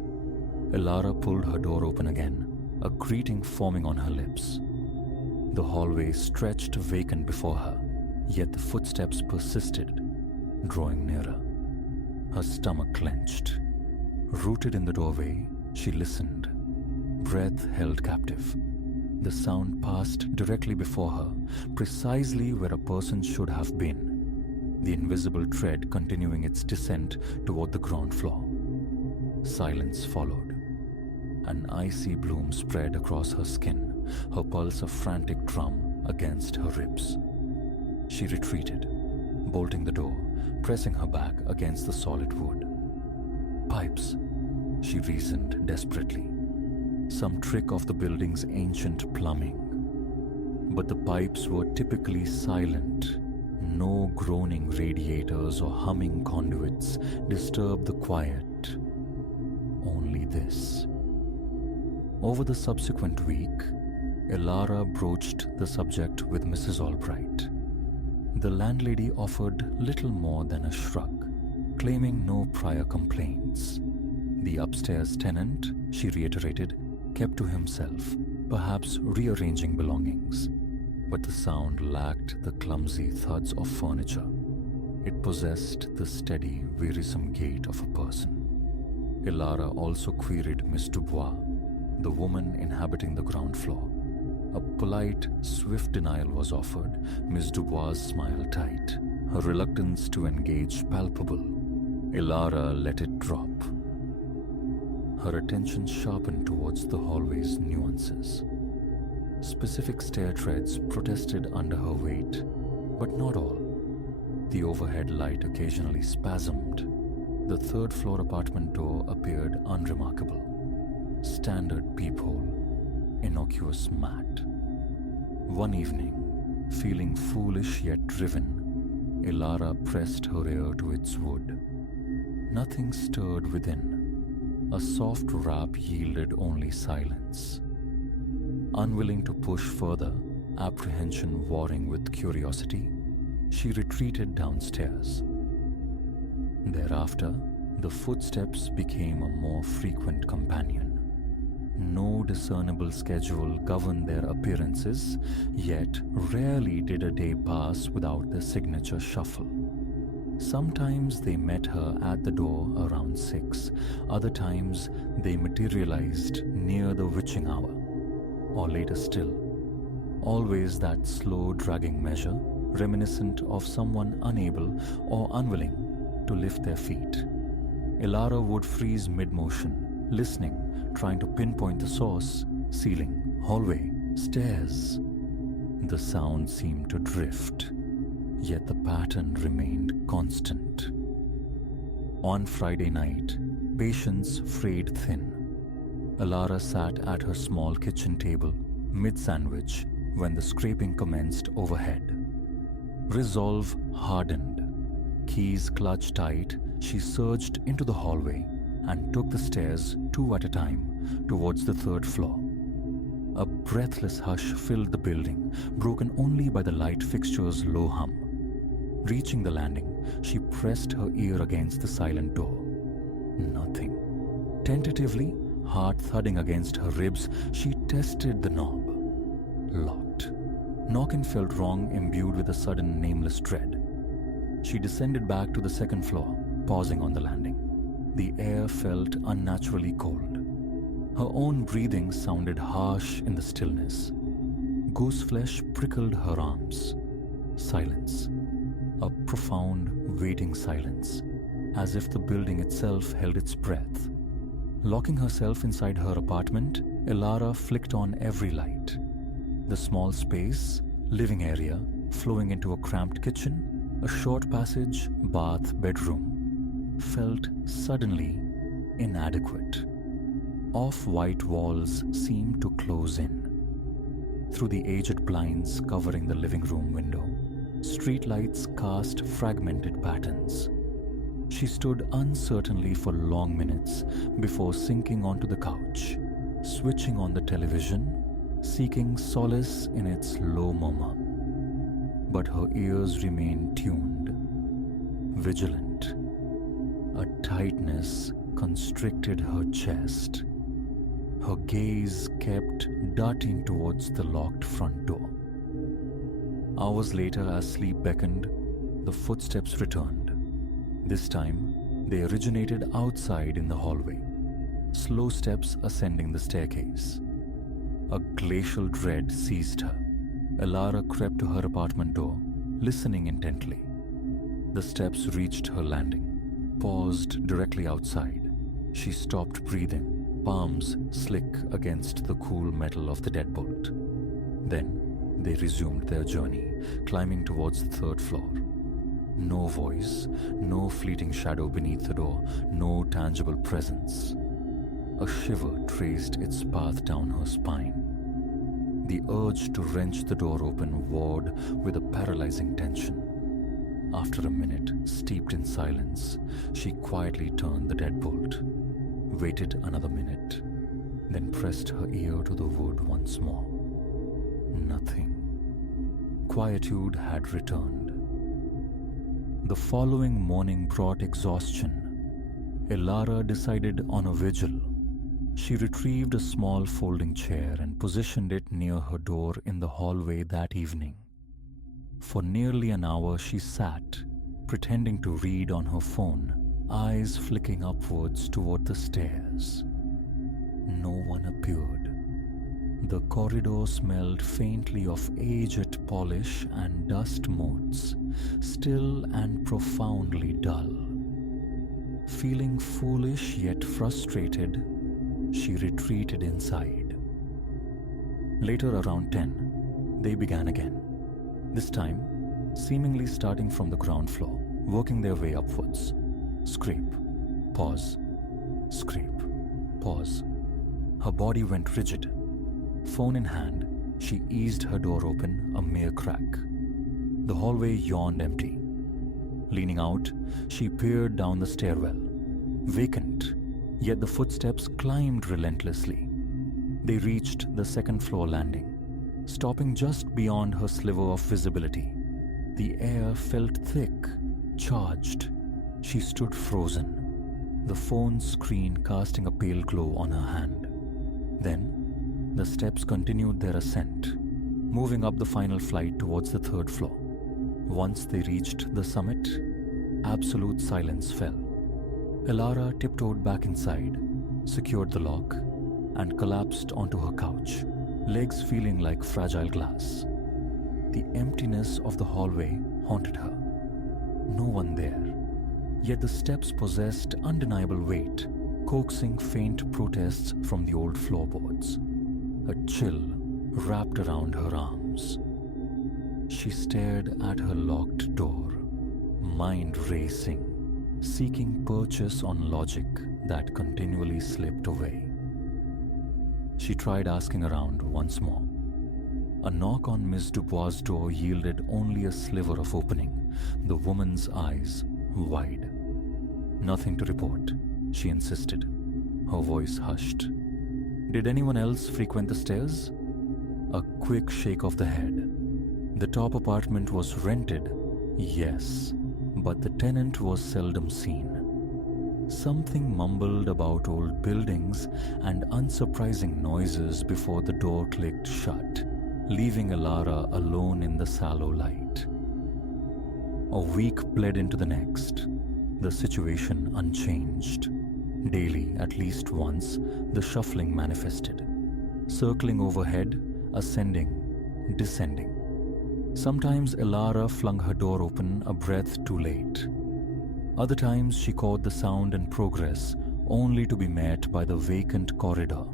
Elara pulled her door open again, a greeting forming on her lips. The hallway stretched vacant before her, yet the footsteps persisted, drawing nearer. Her stomach clenched. Rooted in the doorway, she listened, breath held captive. The sound passed directly before her, precisely where a person should have been, the invisible tread continuing its descent toward the ground floor. Silence followed. An icy bloom spread across her skin, her pulse a frantic drum against her ribs. She retreated, bolting the door, pressing her back against the solid wood. Pipes, she reasoned desperately. Some trick of the building's ancient plumbing. But the pipes were typically silent. No groaning radiators or humming conduits disturbed the quiet. Only this. Over the subsequent week, Elara broached the subject with Mrs. Albright. The landlady offered little more than a shrug, claiming no prior complaints. The upstairs tenant, she reiterated, kept to himself, perhaps rearranging belongings. But the sound lacked the clumsy thuds of furniture. It possessed the steady, wearisome gait of a person. Ilara also queried Miss Dubois, the woman inhabiting the ground floor. A polite, swift denial was offered, Miss Dubois' smile tight, her reluctance to engage palpable. Ilara let it drop. Her attention sharpened towards the hallway's nuances. Specific stair treads protested under her weight, but not all. The overhead light occasionally spasmed. The third-floor apartment door appeared unremarkable. Standard peephole, innocuous mat. One evening, feeling foolish yet driven, Ilara pressed her ear to its wood. Nothing stirred within. A soft rap yielded only silence. Unwilling to push further, apprehension warring with curiosity, she retreated downstairs. Thereafter, the footsteps became a more frequent companion. No discernible schedule governed their appearances, yet rarely did a day pass without the signature shuffle. Sometimes they met her at the door around 6, other times they materialized near the witching hour, or later still. Always that slow dragging measure, reminiscent of someone unable or unwilling to lift their feet. Ilara would freeze mid-motion, listening, trying to pinpoint the source, ceiling, hallway, stairs. The sound seemed to drift, yet the pattern remained constant. On Friday night, patience frayed thin. Ilara sat at her small kitchen table, mid-sandwich, when the scraping commenced overhead. Resolve hardened. Keys clutched tight, she surged into the hallway and took the stairs 2 at a time towards the 3rd floor. A breathless hush filled the building, broken only by the light fixture's low hum. Reaching the landing, she pressed her ear against the silent door. Nothing. Tentatively, heart thudding against her ribs, she tested the knob. Locked. Knocking felt wrong, imbued with a sudden nameless dread. She descended back to the 2nd floor, pausing on the landing. The air felt unnaturally cold. Her own breathing sounded harsh in the stillness. Goose flesh prickled her arms. Silence. A profound, waiting silence, as if the building itself held its breath. Locking herself inside her apartment, Ilara flicked on every light. The small space, living area, flowing into a cramped kitchen, a short passage, bath, bedroom, felt suddenly inadequate. Off-white walls seemed to close in. Through the aged blinds covering the living room window, streetlights cast fragmented patterns. She stood uncertainly for long minutes before sinking onto the couch, switching on the television, seeking solace in its low murmur. But her ears remained tuned, vigilant. A tightness constricted her chest. Her gaze kept darting towards the locked front door. Hours later, as sleep beckoned, the footsteps returned. This time, they originated outside in the hallway, slow steps ascending the staircase. A glacial dread seized her. Ilara crept to her apartment door, listening intently. The steps reached her landing, paused directly outside. She stopped breathing, palms slick against the cool metal of the deadbolt. Then, they resumed their journey, climbing towards the 3rd floor. No voice, no fleeting shadow beneath the door, no tangible presence. A shiver traced its path down her spine. The urge to wrench the door open warred with a paralyzing tension. After a minute, steeped in silence, she quietly turned the deadbolt, waited another minute, then pressed her ear to the wood once more. Nothing. Quietude had returned. The following morning brought exhaustion. Elara decided on a vigil. She retrieved a small folding chair and positioned it near her door in the hallway that evening. For nearly an hour she sat, pretending to read on her phone, eyes flicking upwards toward the stairs. No one appeared. The corridor smelled faintly of aged polish and dust motes, still and profoundly dull. Feeling foolish yet frustrated, she retreated inside. Later, around 10, they began again. This time, seemingly starting from the ground floor, working their way upwards. Scrape, pause, scrape, pause. Her body went rigid. Phone in hand, she eased her door open a mere crack. The hallway yawned empty. Leaning out, she peered down the stairwell. Vacant, yet the footsteps climbed relentlessly. They reached the second-floor landing, stopping just beyond her sliver of visibility. The air felt thick, charged. She stood frozen, the phone screen casting a pale glow on her hand. Then, the steps continued their ascent, moving up the final flight towards the third floor. Once they reached the summit, absolute silence fell. Elara tiptoed back inside, secured the lock, and collapsed onto her couch, legs feeling like fragile glass. The emptiness of the hallway haunted her. No one there, yet the steps possessed undeniable weight, coaxing faint protests from the old floorboards. A chill wrapped around her arms. She stared at her locked door, mind racing, seeking purchase on logic that continually slipped away. She tried asking around once more. A knock on Miss Dubois' door yielded only a sliver of opening, the woman's eyes wide. Nothing to report, she insisted, her voice hushed. Did anyone else frequent the stairs? A quick shake of the head. The top apartment was rented, yes, but the tenant was seldom seen. Something mumbled about old buildings and unsurprising noises before the door clicked shut, leaving Elara alone in the sallow light. A week bled into the next, the situation unchanged. Daily, at least once, the shuffling manifested, circling overhead, ascending, descending. Sometimes Elara flung her door open a breath too late. Other times she caught the sound and progress, only to be met by the vacant corridor.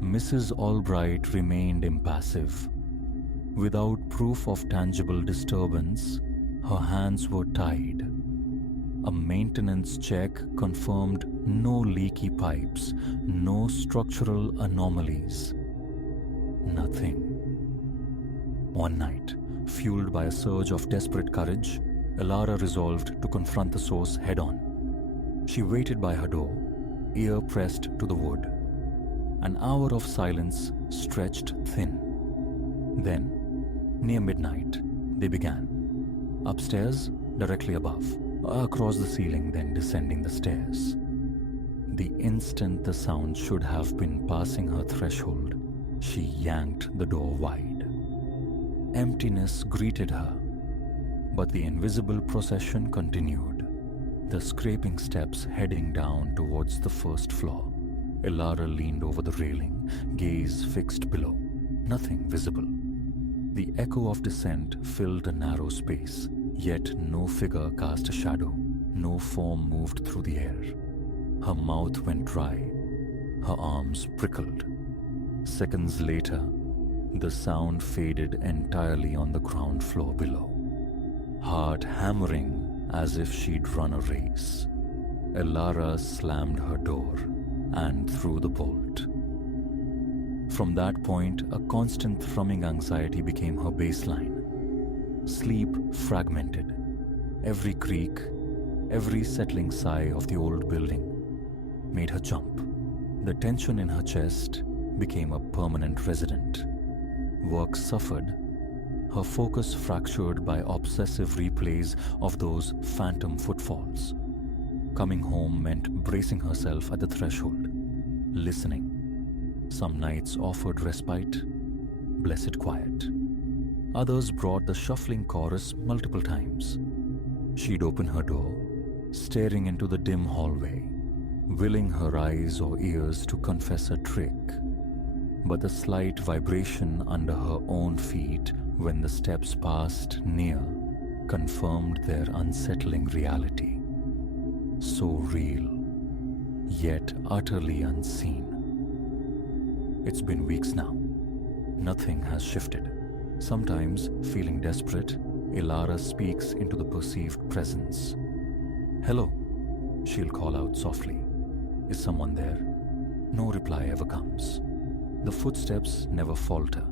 Mrs. Albright remained impassive. Without proof of tangible disturbance, her hands were tied. A maintenance check confirmed no leaky pipes, no structural anomalies. Nothing. One night, fueled by a surge of desperate courage, Elara resolved to confront the source head-on. She waited by her door, ear pressed to the wood. An hour of silence stretched thin. Then, near midnight, they began. Upstairs, directly above, across the ceiling, then descending the stairs. The instant the sound should have been passing her threshold, she yanked the door wide. Emptiness greeted her, but the invisible procession continued, the scraping steps heading down towards the first floor. Elara leaned over the railing, gaze fixed below. Nothing visible. The echo of descent filled a narrow space, yet no figure cast a shadow, no form moved through the air. Her mouth went dry, her arms prickled. Seconds later, the sound faded entirely on the ground floor below. Heart hammering as if she'd run a race, Elara slammed her door and threw the bolt. From that point, a constant thrumming anxiety became her baseline. Sleep fragmented. Every creak, every settling sigh of the old building made her jump. The tension in her chest became a permanent resident. Work suffered, her focus fractured by obsessive replays of those phantom footfalls. Coming home meant bracing herself at the threshold, listening. Some nights offered respite, blessed quiet. Others brought the shuffling chorus multiple times. She'd open her door, staring into the dim hallway, willing her eyes or ears to confess a trick. But the slight vibration under her own feet when the steps passed near confirmed their unsettling reality. So real, yet utterly unseen. It's been weeks now. Nothing has shifted. Sometimes, feeling desperate, Ilara speaks into the perceived presence. "Hello," she'll call out softly. "Is someone there?" No reply ever comes. The footsteps never falter,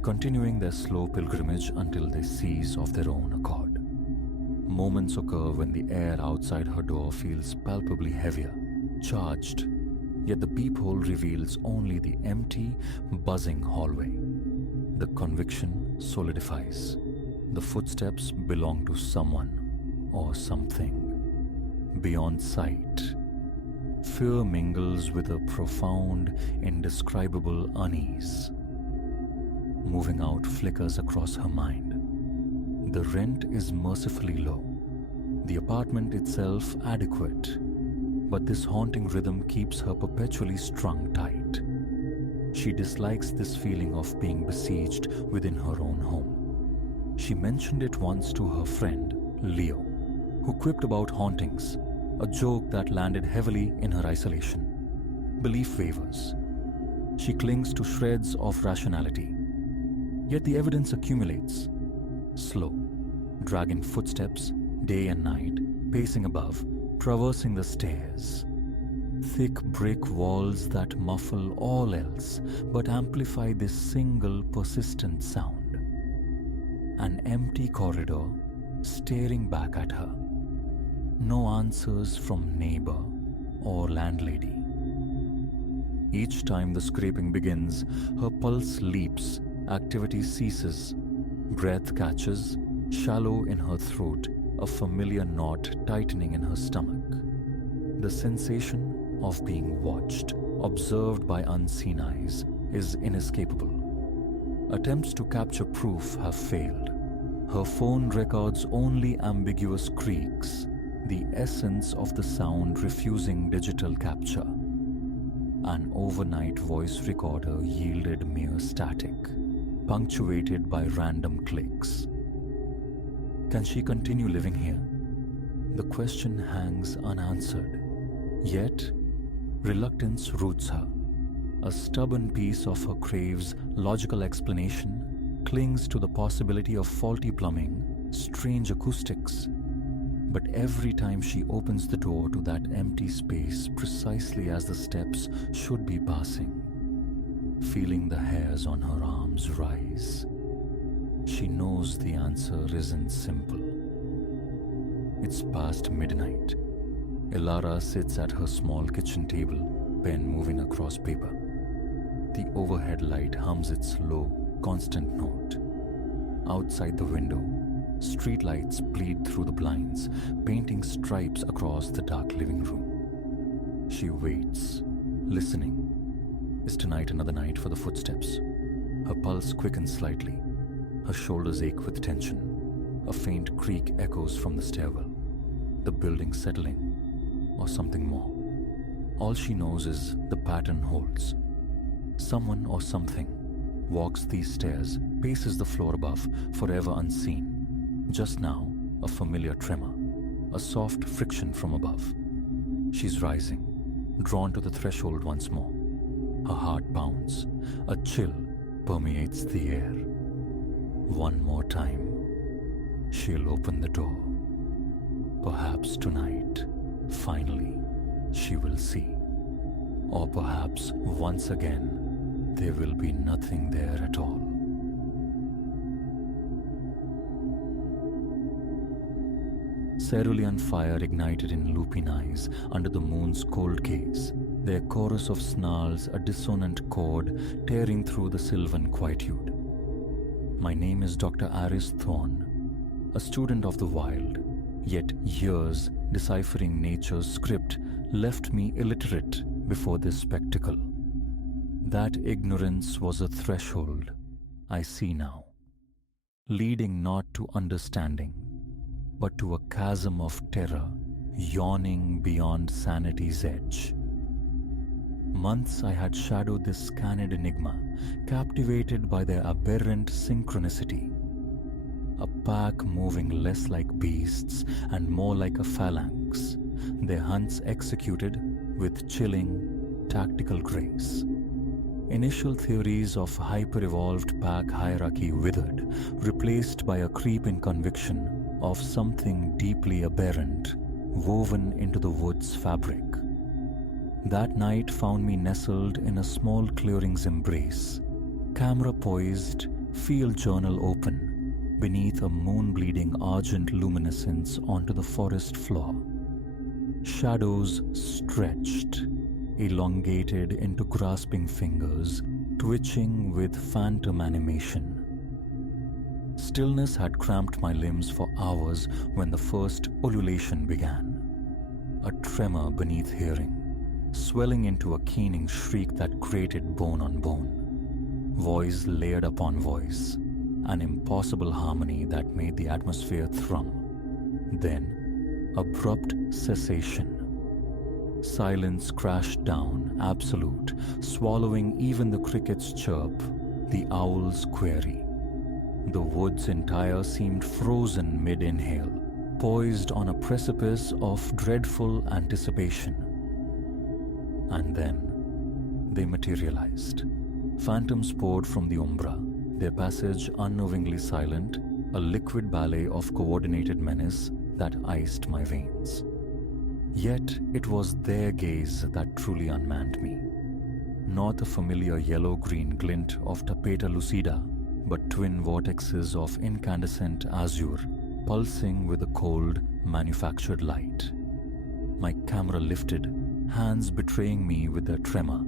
continuing their slow pilgrimage until they cease of their own accord. Moments occur when the air outside her door feels palpably heavier, charged, yet the peephole reveals only the empty, buzzing hallway. The conviction solidifies. The footsteps belong to someone or something. Beyond sight, fear mingles with a profound, indescribable unease. Moving out flickers across her mind. The rent is mercifully low, the apartment itself adequate, but this haunting rhythm keeps her perpetually strung tight. She dislikes this feeling of being besieged within her own home. She mentioned it once to her friend, Leo, who quipped about hauntings, a joke that landed heavily in her isolation. Belief wavers. She clings to shreds of rationality. Yet the evidence accumulates. Slow, dragging footsteps, day and night, pacing above, traversing the stairs. Thick brick walls that muffle all else but amplify this single persistent sound. An empty corridor staring back at her. No answers from neighbor or landlady. Each time the scraping begins, her pulse leaps, activity ceases, breath catches, shallow in her throat, a familiar knot tightening in her stomach. The sensation of being watched, observed by unseen eyes, is inescapable. Attempts to capture proof have failed. Her phone records only ambiguous creaks, the essence of the sound refusing digital capture. An overnight voice recorder yielded mere static, punctuated by random clicks. Can she continue living here? The question hangs unanswered. Yet, reluctance roots her. A stubborn piece of her craves logical explanation clings to the possibility of faulty plumbing, strange acoustics. But every time she opens the door to that empty space precisely as the steps should be passing, feeling the hairs on her arms rise, she knows the answer isn't simple. It's past midnight. Ilara sits at her small kitchen table, pen moving across paper. The overhead light hums its low, constant note. Outside the window, streetlights bleed through the blinds, painting stripes across the dark living room. She waits, listening. Is tonight another night for the footsteps? Her pulse quickens slightly. Her shoulders ache with tension. A faint creak echoes from the stairwell. The building settling, or something more. All she knows is the pattern holds. Someone or something walks these stairs, paces the floor above, forever unseen. Just now, a familiar tremor, a soft friction from above. She's rising, drawn to the threshold once more. Her heart pounds. A chill permeates the air. One more time, she'll open the door. Perhaps tonight, finally, she will see. Or perhaps once again, there will be nothing there at all. Cerulean fire ignited in lupine eyes under the moon's cold gaze, their chorus of snarls a dissonant chord tearing through the sylvan quietude. My name is Dr. Aris Thorne, a student of the wild, yet years deciphering nature's script left me illiterate before this spectacle. That ignorance was a threshold, I see now, leading not to understanding, but to a chasm of terror yawning beyond sanity's edge. Months I had shadowed this scanned enigma, captivated by their aberrant synchronicity. A pack moving less like beasts and more like a phalanx, their hunts executed with chilling, tactical grace. Initial theories of hyper-evolved pack hierarchy withered, replaced by a creeping conviction of something deeply aberrant woven into the wood's fabric. That night found me nestled in a small clearing's embrace, camera poised, field journal open, beneath a moon-bleeding argent luminescence onto the forest floor. Shadows stretched, elongated into grasping fingers, twitching with phantom animation. Stillness had cramped my limbs for hours when the first ululation began. A tremor beneath hearing, swelling into a keening shriek that grated bone on bone. Voice layered upon voice, an impossible harmony that made the atmosphere thrum. Then, abrupt cessation. Silence crashed down, absolute, swallowing even the cricket's chirp, the owl's query. The wood's entire seemed frozen mid-inhale, poised on a precipice of dreadful anticipation. And then, they materialized. Phantoms poured from the umbra, their passage unnervingly silent, a liquid ballet of coordinated menace that iced my veins. Yet it was their gaze that truly unmanned me. Not the familiar yellow-green glint of Tapeta lucida, but twin vortexes of incandescent azure, pulsing with a cold, manufactured light. My camera lifted, hands betraying me with their tremor,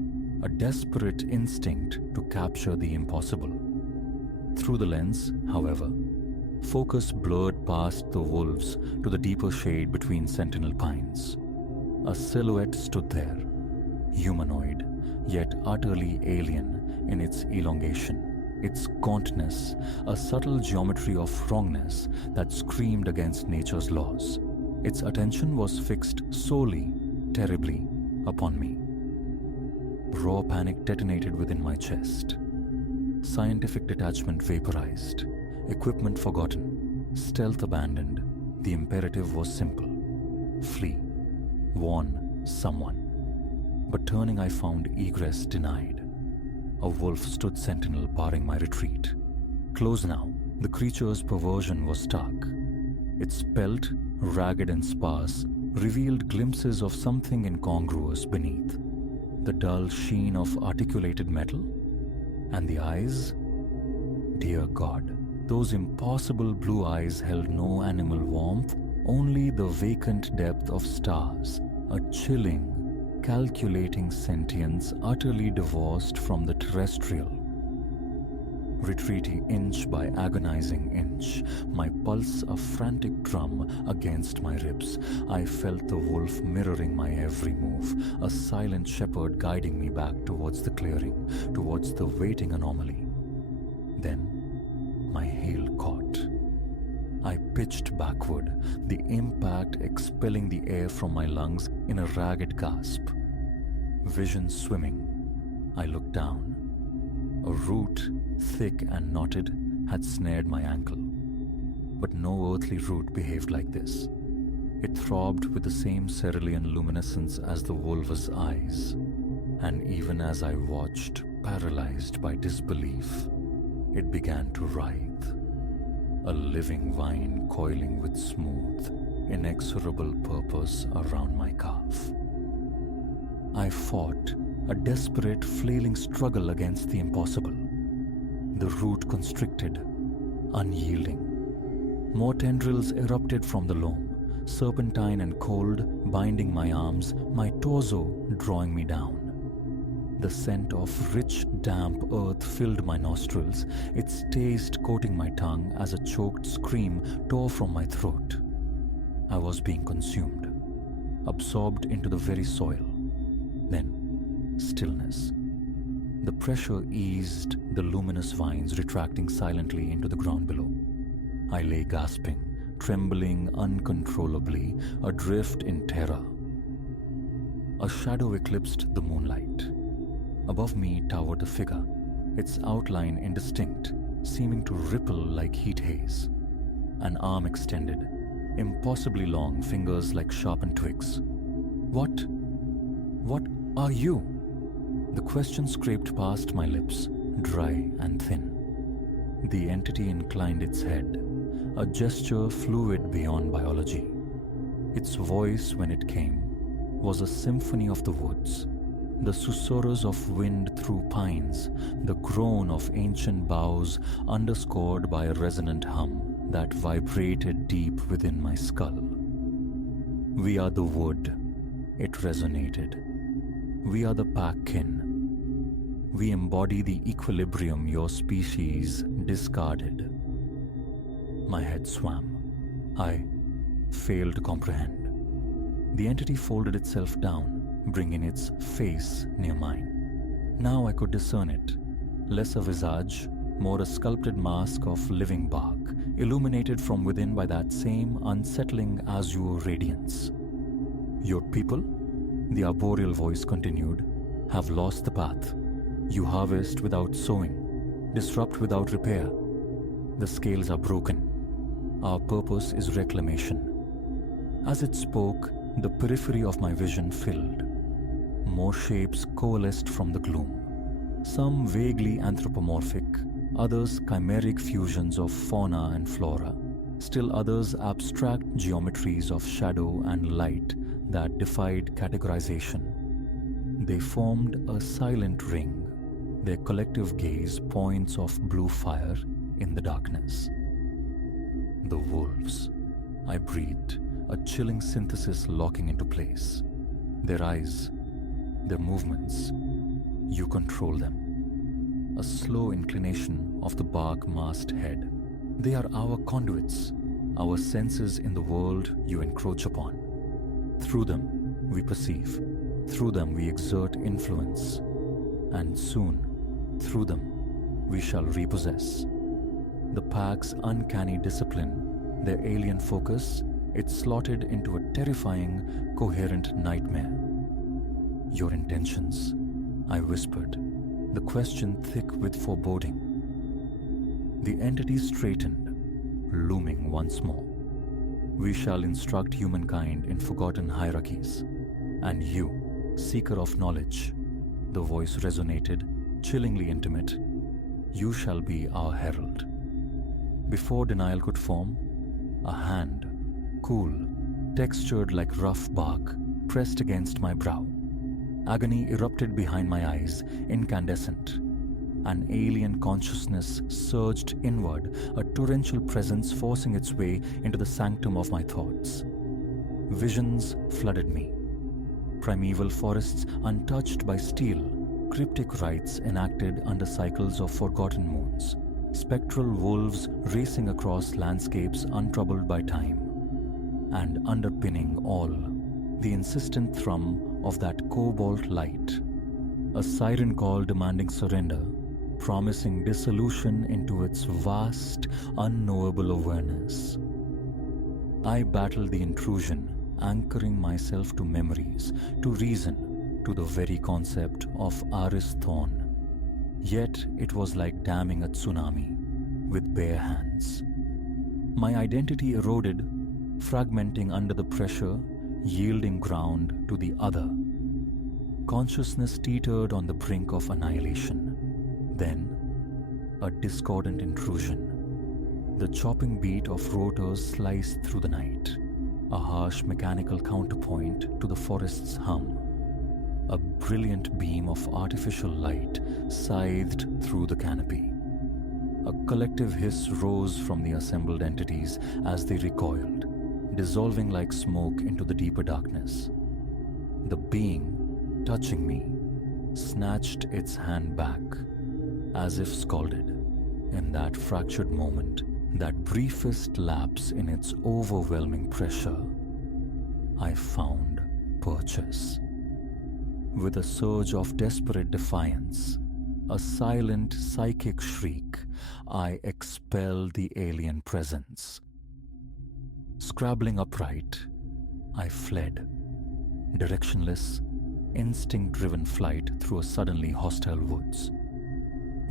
a desperate instinct to capture the impossible. Through the lens, however, focus blurred past the wolves to the deeper shade between sentinel pines. A silhouette stood there, humanoid, yet utterly alien in its elongation, its gauntness, a subtle geometry of wrongness that screamed against nature's laws. Its attention was fixed solely, terribly, upon me. Raw panic detonated within my chest. Scientific detachment vaporized, equipment forgotten, stealth abandoned. The imperative was simple: flee, warn someone. But turning, I found egress denied. A wolf stood sentinel, barring my retreat. Close now, the creature's perversion was stark. Its pelt, ragged and sparse, revealed glimpses of something incongruous beneath. The dull sheen of articulated metal. And the eyes? Dear God, those impossible blue eyes held no animal warmth, only the vacant depth of stars, a chilling, calculating sentience utterly divorced from the terrestrial. Retreating inch by agonizing inch, my pulse a frantic drum against my ribs, I felt the wolf mirroring my every move, a silent shepherd guiding me back towards the clearing, towards the waiting anomaly. Then, my heel caught. I pitched backward, the impact expelling the air from my lungs in a ragged gasp. Vision swimming, I looked down. A root, thick and knotted, had snared my ankle. But no earthly root behaved like this. It throbbed with the same cerulean luminescence as the wolf's eyes. And even as I watched, paralyzed by disbelief, it began to writhe. A living vine coiling with smooth, inexorable purpose around my calf. I fought, a desperate, flailing struggle against the impossible. The root constricted, unyielding. More tendrils erupted from the loam, serpentine and cold, binding my arms, my torso drawing me down. The scent of rich, damp earth filled my nostrils, its taste coating my tongue as a choked scream tore from my throat. I was being consumed. absorbed into the very soil. Then, stillness. The pressure eased, the luminous vines retracting silently into the ground below. I lay gasping, trembling uncontrollably, adrift in terror. A shadow eclipsed the moonlight. Above me towered a figure, its outline indistinct, seeming to ripple like heat haze. An arm extended, impossibly long, fingers like sharpened twigs. What are you? The question scraped past my lips, dry and thin. The entity inclined its head, a gesture fluid beyond biology. Its voice, when it came, was a symphony of the woods, the susurrus of wind through pines, the groan of ancient boughs underscored by a resonant hum that vibrated deep within my skull. We are the wood, it resonated. We are the pack kin. We embody the equilibrium your species discarded. My head swam. I failed to comprehend. The entity folded itself down, bringing its face near mine. Now I could discern it. Less a visage, more a sculpted mask of living bark, illuminated from within by that same unsettling azure radiance. Your people, the arboreal voice continued, have lost the path. You harvest without sowing, disrupt without repair. The scales are broken. Our purpose is reclamation. As it spoke, the periphery of my vision filled. More shapes coalesced from the gloom. Some vaguely anthropomorphic, others chimeric fusions of fauna and flora, still others abstract geometries of shadow and light that defied categorization. They formed a silent ring, their collective gaze points of blue fire in the darkness. The wolves, I breathed, a chilling synthesis locking into place. Their eyes, their movements, you control them. A slow inclination of the bark masked head. They are our conduits, our senses in the world you encroach upon. Through them, we perceive. Through them, we exert influence. And soon, through them, we shall repossess. The pack's uncanny discipline, their alien focus, it slotted into a terrifying, coherent nightmare. Your intentions, I whispered, the question thick with foreboding. The entity straightened, looming once more. We shall instruct humankind in forgotten hierarchies. And you, seeker of knowledge, the voice resonated, chillingly intimate, you shall be our herald. Before denial could form, a hand, cool, textured like rough bark, pressed against my brow. Agony erupted behind my eyes, incandescent. An alien consciousness surged inward, a torrential presence forcing its way into the sanctum of my thoughts. Visions flooded me. Primeval forests untouched by steel, cryptic rites enacted under cycles of forgotten moons, spectral wolves racing across landscapes untroubled by time. And underpinning all, the insistent thrum of that cobalt light, a siren call demanding surrender, promising dissolution into its vast, unknowable awareness. I battled the intrusion, anchoring myself to memories, to reason, to the very concept of Aris Thorn. Yet it was like damming a tsunami with bare hands. My identity eroded, fragmenting under the pressure, yielding ground to the other. Consciousness teetered on the brink of annihilation. Then, a discordant intrusion. The chopping beat of rotors sliced through the night, a harsh mechanical counterpoint to the forest's hum. A brilliant beam of artificial light scythed through the canopy. A collective hiss rose from the assembled entities as they recoiled, dissolving like smoke into the deeper darkness. The being, touching me, snatched its hand back, as if scalded. In that fractured moment, that briefest lapse in its overwhelming pressure, I found purchase. With a surge of desperate defiance, a silent psychic shriek, I expel the alien presence. Scrabbling upright, I fled. Directionless, instinct-driven flight through a suddenly hostile woods.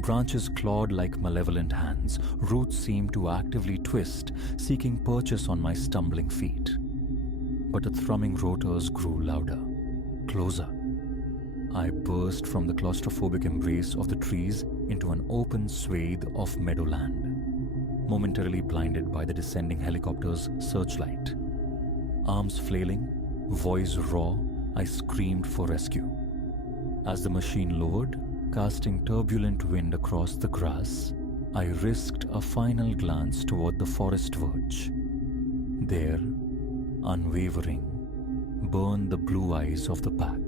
Branches clawed like malevolent hands, roots seemed to actively twist, seeking purchase on my stumbling feet. But the thrumming rotors grew louder, closer. I burst from the claustrophobic embrace of the trees into an open swathe of meadowland, momentarily blinded by the descending helicopter's searchlight. Arms flailing, voice raw, I screamed for rescue. As the machine lowered, casting turbulent wind across the grass, I risked a final glance toward the forest verge. There, unwavering, burned the blue eyes of the pack,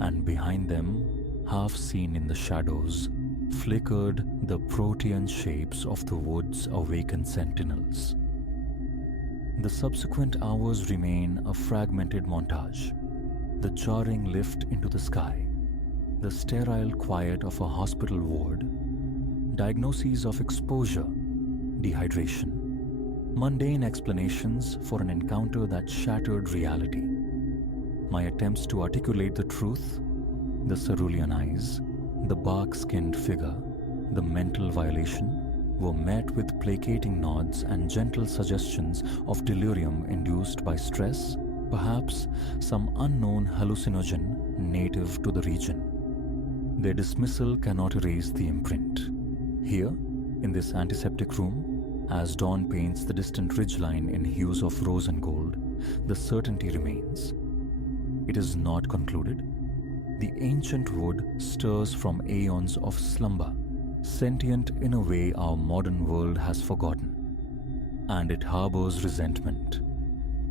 and behind them, half seen in the shadows, flickered the protean shapes of the wood's awakened sentinels. The subsequent hours remain a fragmented montage. The jarring lift into the sky, the sterile quiet of a hospital ward, diagnoses of exposure, dehydration, mundane explanations for an encounter that shattered reality. My attempts to articulate the truth, the cerulean eyes, the bark-skinned figure, the mental violation, were met with placating nods and gentle suggestions of delirium induced by stress, perhaps some unknown hallucinogen native to the region. Their dismissal cannot erase the imprint. Here, in this antiseptic room, as dawn paints the distant ridgeline in hues of rose and gold, the certainty remains. It is not concluded. The ancient wood stirs from aeons of slumber, sentient in a way our modern world has forgotten. And it harbors resentment.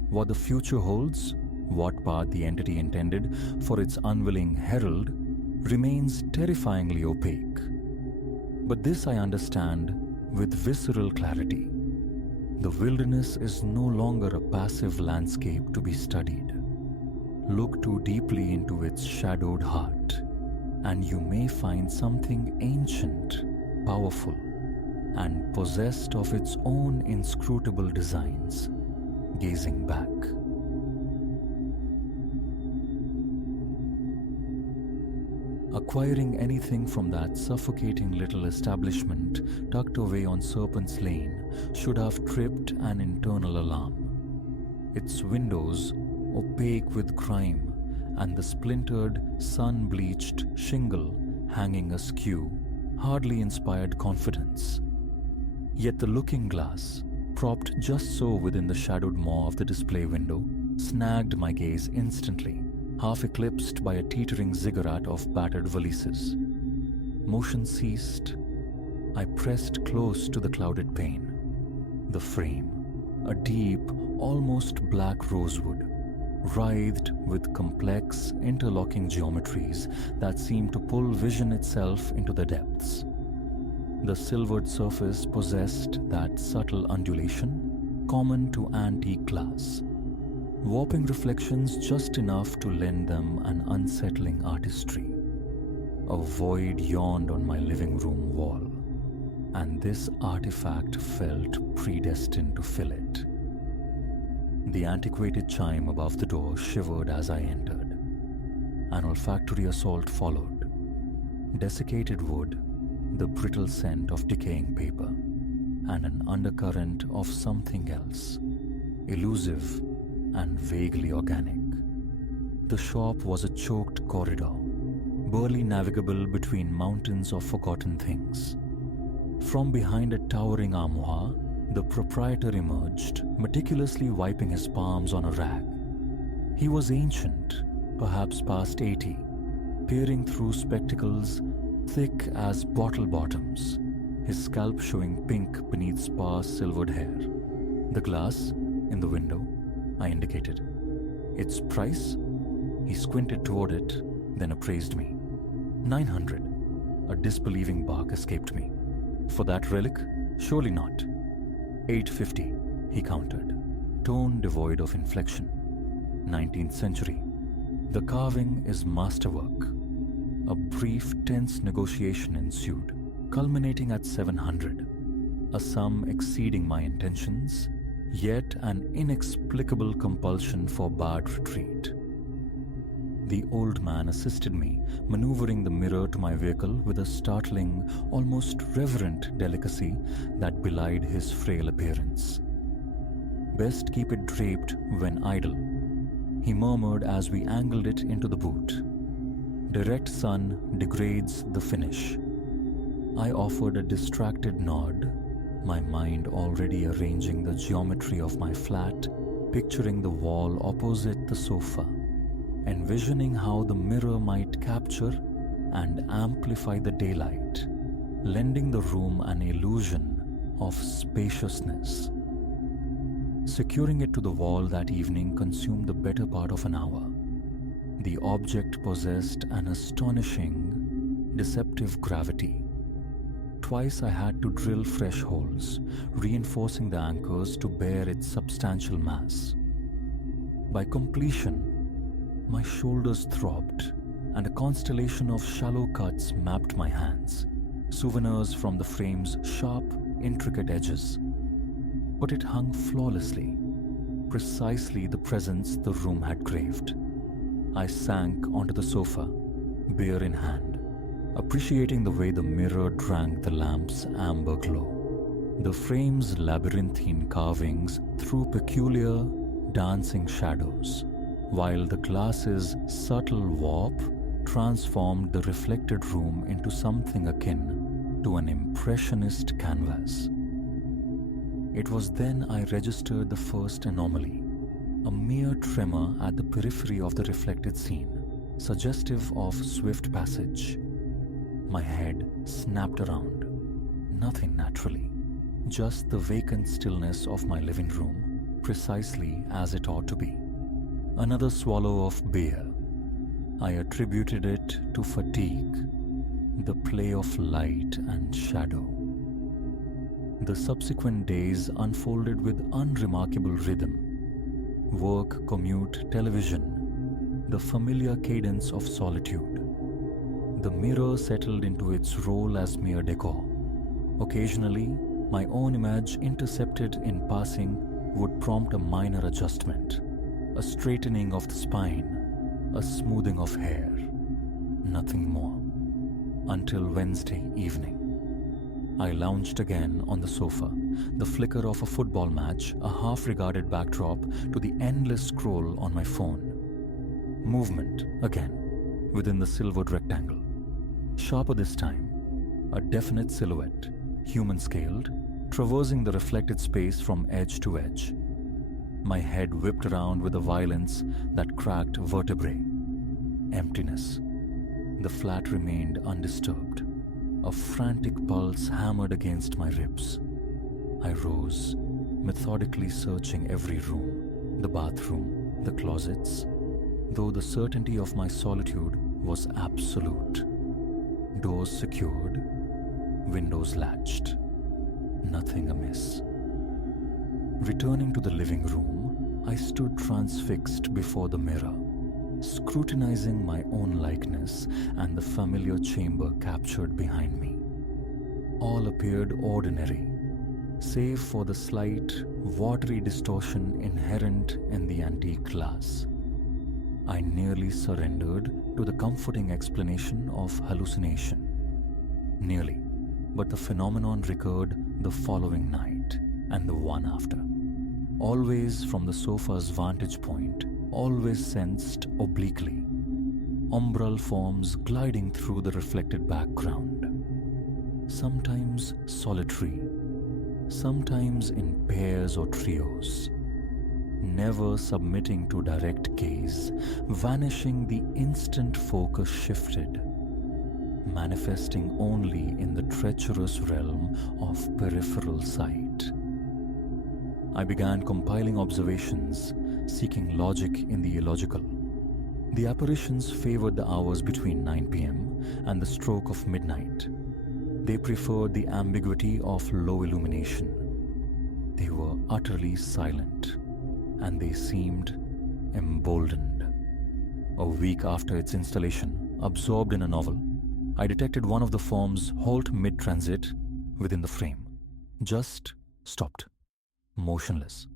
What the future holds, what path the entity intended for its unwilling herald, remains terrifyingly opaque. But this I understand with visceral clarity. The wilderness is no longer a passive landscape to be studied. Look too deeply into its shadowed heart, and you may find something ancient, powerful, and possessed of its own inscrutable designs, gazing back. Acquiring anything from that suffocating little establishment tucked away on Serpent's Lane should have tripped an internal alarm. Its windows, opaque with grime, and the splintered, sun-bleached shingle hanging askew, hardly inspired confidence. Yet the looking glass, propped just so within the shadowed maw of the display window, snagged my gaze instantly, half eclipsed by a teetering ziggurat of battered valises. Motion ceased. I pressed close to the clouded pane. The frame, a deep, almost black rosewood, writhed with complex, interlocking geometries that seemed to pull vision itself into the depths. The silvered surface possessed that subtle undulation common to antique glass, warping reflections just enough to lend them an unsettling artistry. A void yawned on my living room wall, and this artifact felt predestined to fill it. The antiquated chime above the door shivered as I entered. An olfactory assault followed. Desiccated wood, the brittle scent of decaying paper, and an undercurrent of something else, elusive and vaguely organic. The shop was a choked corridor, barely navigable between mountains of forgotten things. From behind a towering armoire, the proprietor emerged, meticulously wiping his palms on a rag. He was ancient, perhaps past 80, peering through spectacles thick as bottle bottoms, his scalp showing pink beneath sparse silvered hair. The glass in the window, I indicated. Its price? He squinted toward it, then appraised me. 900. A disbelieving bark escaped me. For that relic? Surely not. 850, he countered, tone devoid of inflection. 19th century. The carving is masterwork. A brief, tense negotiation ensued, culminating at 700, a sum exceeding my intentions, yet an inexplicable compulsion for bad retreat. The old man assisted me, maneuvering the mirror to my vehicle with a startling, almost reverent delicacy that belied his frail appearance. "Best keep it draped when idle," he murmured as we angled it into the boot. "Direct sun degrades the finish." I offered a distracted nod, my mind already arranging the geometry of my flat, picturing the wall opposite the sofa, envisioning how the mirror might capture and amplify the daylight, lending the room an illusion of spaciousness. Securing it to the wall that evening consumed the better part of an hour. The object possessed an astonishing, deceptive gravity. Twice I had to drill fresh holes, reinforcing the anchors to bear its substantial mass. By completion, my shoulders throbbed, and a constellation of shallow cuts mapped my hands, souvenirs from the frame's sharp, intricate edges. But it hung flawlessly, precisely the presence the room had craved. I sank onto the sofa, beer in hand, appreciating the way the mirror drank the lamp's amber glow. The frame's labyrinthine carvings threw peculiar, dancing shadows, while the glass's subtle warp transformed the reflected room into something akin to an impressionist canvas. It was then I registered the first anomaly, a mere tremor at the periphery of the reflected scene, suggestive of swift passage. My head snapped around. Nothing naturally, just the vacant stillness of my living room, precisely as it ought to be. Another swallow of beer. I attributed it to fatigue, the play of light and shadow. The subsequent days unfolded with unremarkable rhythm. Work, commute, television, the familiar cadence of solitude. The mirror settled into its role as mere decor. Occasionally, my own image intercepted in passing would prompt a minor adjustment, a straightening of the spine, a smoothing of hair. Nothing more. Until Wednesday evening. I lounged again on the sofa, the flicker of a football match a half-regarded backdrop to the endless scroll on my phone. Movement, again, within the silvered rectangle. Sharper this time, a definite silhouette, human-scaled, traversing the reflected space from edge to edge. My head whipped around with a violence that cracked vertebrae. Emptiness. The flat remained undisturbed. A frantic pulse hammered against my ribs. I rose, methodically searching every room, the bathroom, the closets, though the certainty of my solitude was absolute. Doors secured, windows latched. Nothing amiss. Returning to the living room, I stood transfixed before the mirror, scrutinizing my own likeness and the familiar chamber captured behind me. All appeared ordinary, save for the slight, watery distortion inherent in the antique glass. I nearly surrendered to the comforting explanation of hallucination. Nearly, but the phenomenon recurred the following night and the one after. Always from the sofa's vantage point, always sensed obliquely. Umbral forms gliding through the reflected background. Sometimes solitary, sometimes in pairs or trios. Never submitting to direct gaze, vanishing the instant focus shifted, manifesting only in the treacherous realm of peripheral sight. I began compiling observations, seeking logic in the illogical. The apparitions favored the hours between 9 p.m. and the stroke of midnight. They preferred the ambiguity of low illumination. They were utterly silent, and they seemed emboldened. A week after its installation, absorbed in a novel, I detected one of the forms halt mid-transit within the frame. Just stopped, motionless.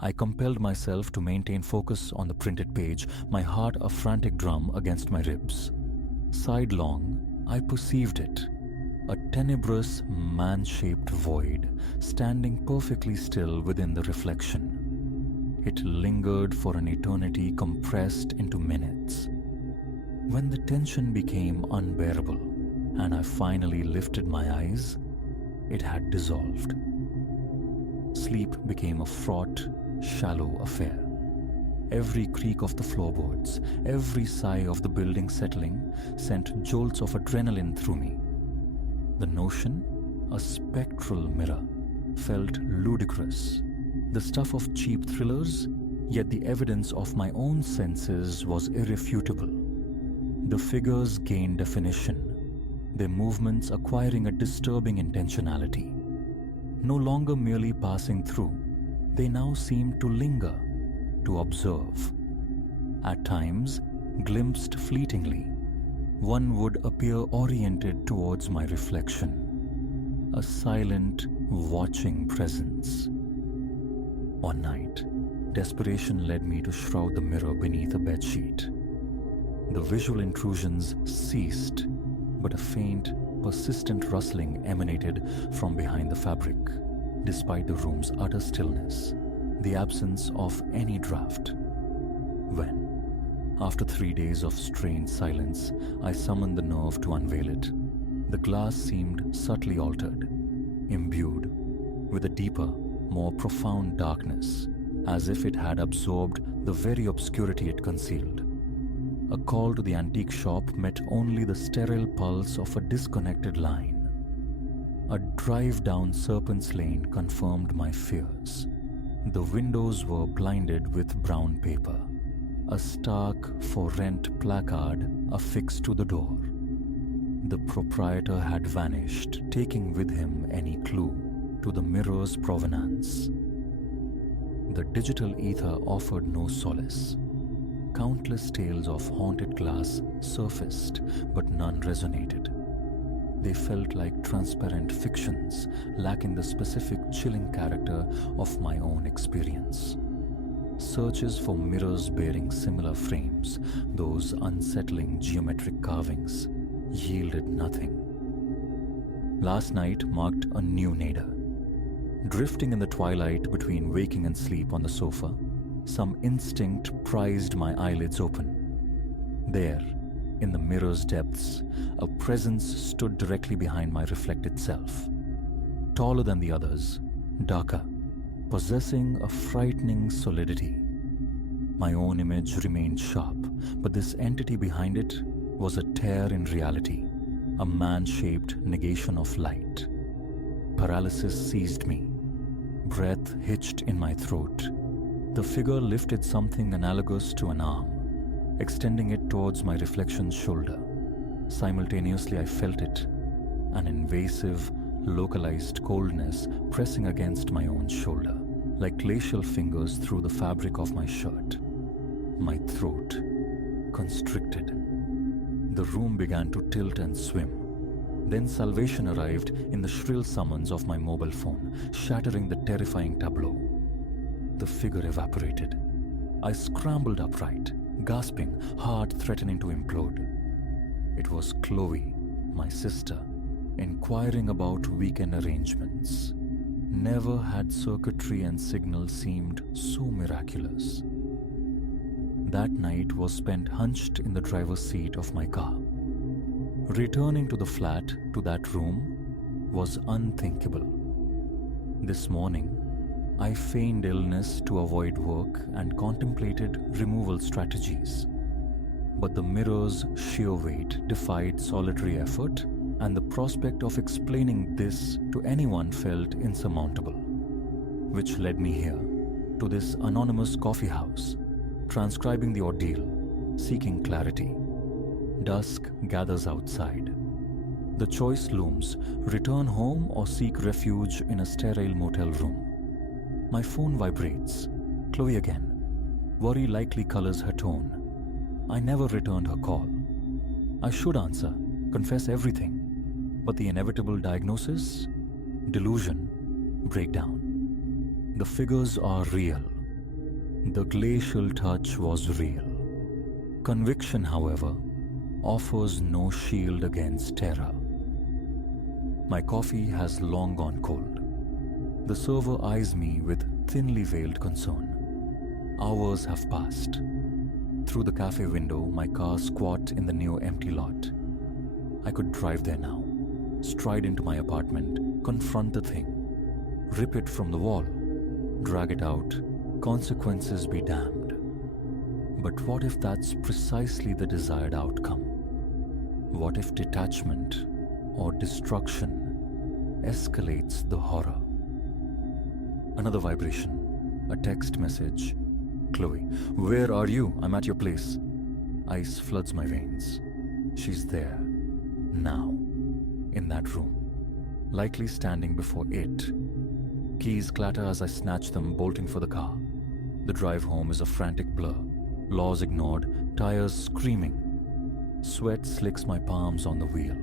I compelled myself to maintain focus on the printed page, my heart a frantic drum against my ribs. Sidelong, I perceived it, a tenebrous, man-shaped void, standing perfectly still within the reflection. It lingered for an eternity compressed into minutes. When the tension became unbearable and I finally lifted my eyes, it had dissolved. Sleep became a fraught, shallow affair. Every creak of the floorboards, every sigh of the building settling sent jolts of adrenaline through me. The notion, a spectral mirror, felt ludicrous. The stuff of cheap thrillers, yet the evidence of my own senses was irrefutable. The figures gained definition, their movements acquiring a disturbing intentionality. No longer merely passing through, they now seemed to linger, to observe. At times, glimpsed fleetingly, one would appear oriented towards my reflection, a silent, watching presence. One night, desperation led me to shroud the mirror beneath a bedsheet. The visual intrusions ceased, but a faint, persistent rustling emanated from behind the fabric, despite the room's utter stillness, the absence of any draft. When, after 3 days of strained silence, I summoned the nerve to unveil it, the glass seemed subtly altered, imbued with a deeper, more profound darkness, as if it had absorbed the very obscurity it concealed. A call to the antique shop met only the sterile pulse of a disconnected line. A drive down Serpent's Lane confirmed my fears. The windows were blinded with brown paper, a stark for rent placard affixed to the door. The proprietor had vanished, taking with him any clue to the mirror's provenance. The digital ether offered no solace. Countless tales of haunted glass surfaced, but none resonated. They felt like transparent fictions, lacking the specific chilling character of my own experience. Searches for mirrors bearing similar frames, those unsettling geometric carvings, yielded nothing. Last night marked a new nadir. Drifting in the twilight between waking and sleep on the sofa, some instinct prized my eyelids open. There, in the mirror's depths, a presence stood directly behind my reflected self. Taller than the others, darker, possessing a frightening solidity. My own image remained sharp, but this entity behind it was a tear in reality, a man-shaped negation of light. Paralysis seized me. Breath hitched in my throat. The figure lifted something analogous to an arm, extending it towards my reflection's shoulder. Simultaneously, I felt it, an invasive, localized coldness pressing against my own shoulder, like glacial fingers through the fabric of my shirt. My throat constricted. The room began to tilt and swim. Then salvation arrived in the shrill summons of my mobile phone, shattering the terrifying tableau. The figure evaporated. I scrambled upright, gasping, heart threatening to implode. It was Chloe, my sister, inquiring about weekend arrangements. Never had circuitry and signal seemed so miraculous. That night was spent hunched in the driver's seat of my car. Returning to the flat, to that room, was unthinkable. This morning, I feigned illness to avoid work and contemplated removal strategies. But the mirror's sheer weight defied solitary effort, and the prospect of explaining this to anyone felt insurmountable. Which led me here, to this anonymous coffee house, transcribing the ordeal, seeking clarity. Dusk gathers outside. The choice looms: return home or seek refuge in a sterile motel room. My phone vibrates. Chloe again. Worry likely colors her tone. I never returned her call. I should answer, confess everything. But the inevitable diagnosis? Delusion, breakdown. The figures are real. The glacial touch was real. Conviction, however, offers no shield against terror. My coffee has long gone cold. The server eyes me with thinly veiled concern. Hours have passed. Through the cafe window, my car squats in the near empty lot. I could drive there now, stride into my apartment, confront the thing, rip it from the wall, drag it out, consequences be damned. But what if that's precisely the desired outcome? What if detachment or destruction escalates the horror? Another vibration, a text message. Chloe, where are you? I'm at your place. Ice floods my veins. She's there, now, in that room, likely standing before it. Keys clatter as I snatch them, bolting for the car. The drive home is a frantic blur. Laws ignored, tires screaming. Sweat slicks my palms on the wheel.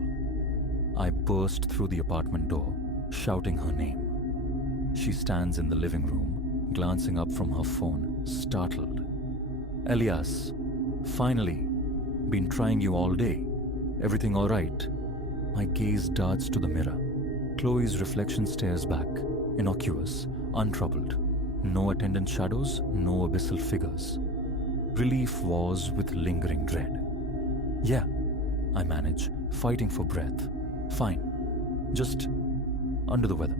I burst through the apartment door, shouting her name. She stands in the living room, glancing up from her phone, startled. Elias, finally. Been trying you all day. Everything all right? My gaze darts to the mirror. Chloe's reflection stares back, innocuous, untroubled. No attendant shadows, no abyssal figures. Relief wars with lingering dread. Yeah, I manage, fighting for breath. Fine. Just under the weather.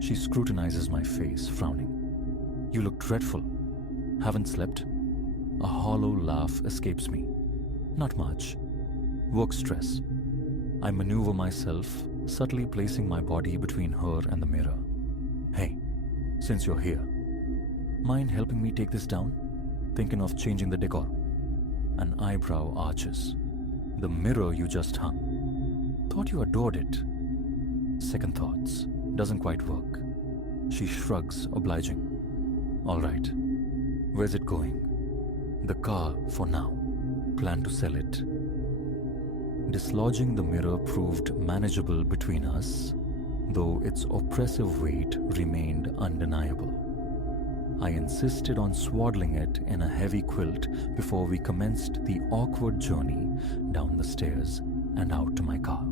She scrutinizes my face, frowning. You look dreadful. Haven't slept? A hollow laugh escapes me. Not much. Work stress. I maneuver myself, subtly placing my body between her and the mirror. Hey, since you're here, mind helping me take this down? Thinking of changing the decor? An eyebrow arches. The mirror you just hung. Thought you adored it. Second thoughts. Doesn't quite work. She shrugs, obliging. All right. Where's it going? The car, for now. Plan to sell it. Dislodging the mirror proved manageable between us, though its oppressive weight remained undeniable. I insisted on swaddling it in a heavy quilt before we commenced the awkward journey down the stairs and out to my car.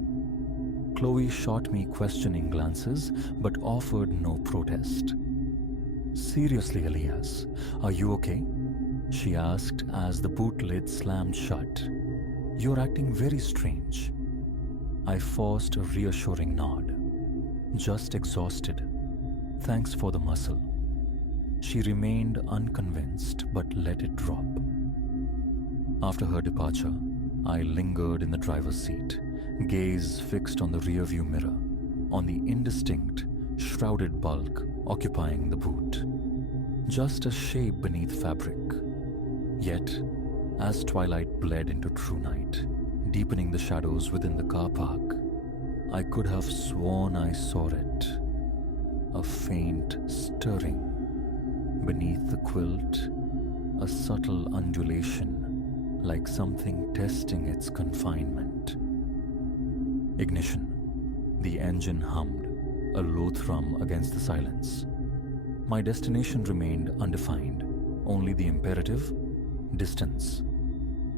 Chloe shot me questioning glances but offered no protest. Seriously, Elias, are you okay? She asked as the boot lid slammed shut. You're acting very strange. I forced a reassuring nod. Just exhausted. Thanks for the muscle. She remained unconvinced but let it drop. After her departure, I lingered in the driver's seat, gaze fixed on the rearview mirror, on the indistinct, shrouded bulk occupying the boot. Just a shape beneath fabric. Yet, as twilight bled into true night, deepening the shadows within the car park, I could have sworn I saw it. A faint stirring. Beneath the quilt, a subtle undulation, like something testing its confinement. Ignition. The engine hummed, a low thrum against the silence. My destination remained undefined, only the imperative, distance.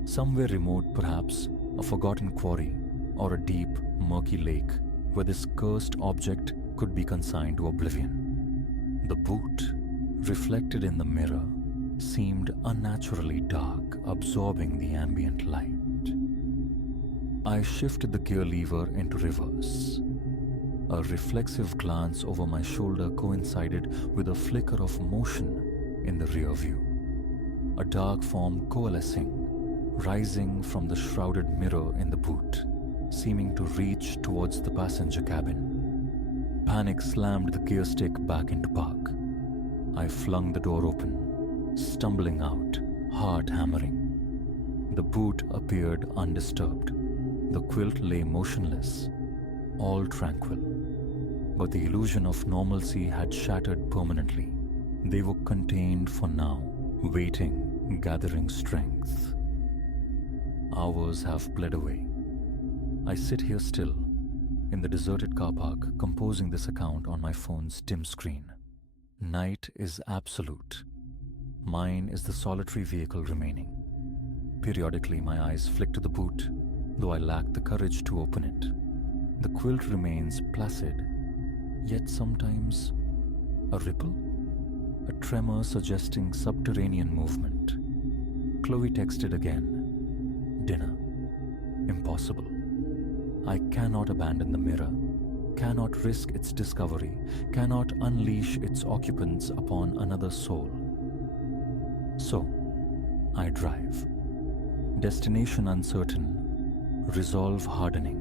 Somewhere remote, perhaps, a forgotten quarry or a deep, murky lake where this cursed object could be consigned to oblivion. The boot, reflected in the mirror, seemed unnaturally dark, absorbing the ambient light. I shifted the gear lever into reverse. A reflexive glance over my shoulder coincided with a flicker of motion in the rear view. A dark form coalescing, rising from the shrouded mirror in the boot, seeming to reach towards the passenger cabin. Panic slammed the gear stick back into park. I flung the door open, stumbling out, heart hammering. The boot appeared undisturbed. The quilt lay motionless, all tranquil. But the illusion of normalcy had shattered permanently. They were contained for now waiting, gathering strength. Hours have bled away. I sit here still, in the deserted car park, composing this account on my phone's dim screen. Night is absolute. Mine is the solitary vehicle remaining. Periodically, my eyes flick to the boot, though I lack the courage to open it. The quilt remains placid, yet sometimes a ripple? A tremor suggesting subterranean movement. Chloe texted again. Dinner. Impossible. I cannot abandon the mirror, cannot risk its discovery, cannot unleash its occupants upon another soul. So, I drive. Destination uncertain, resolve hardening.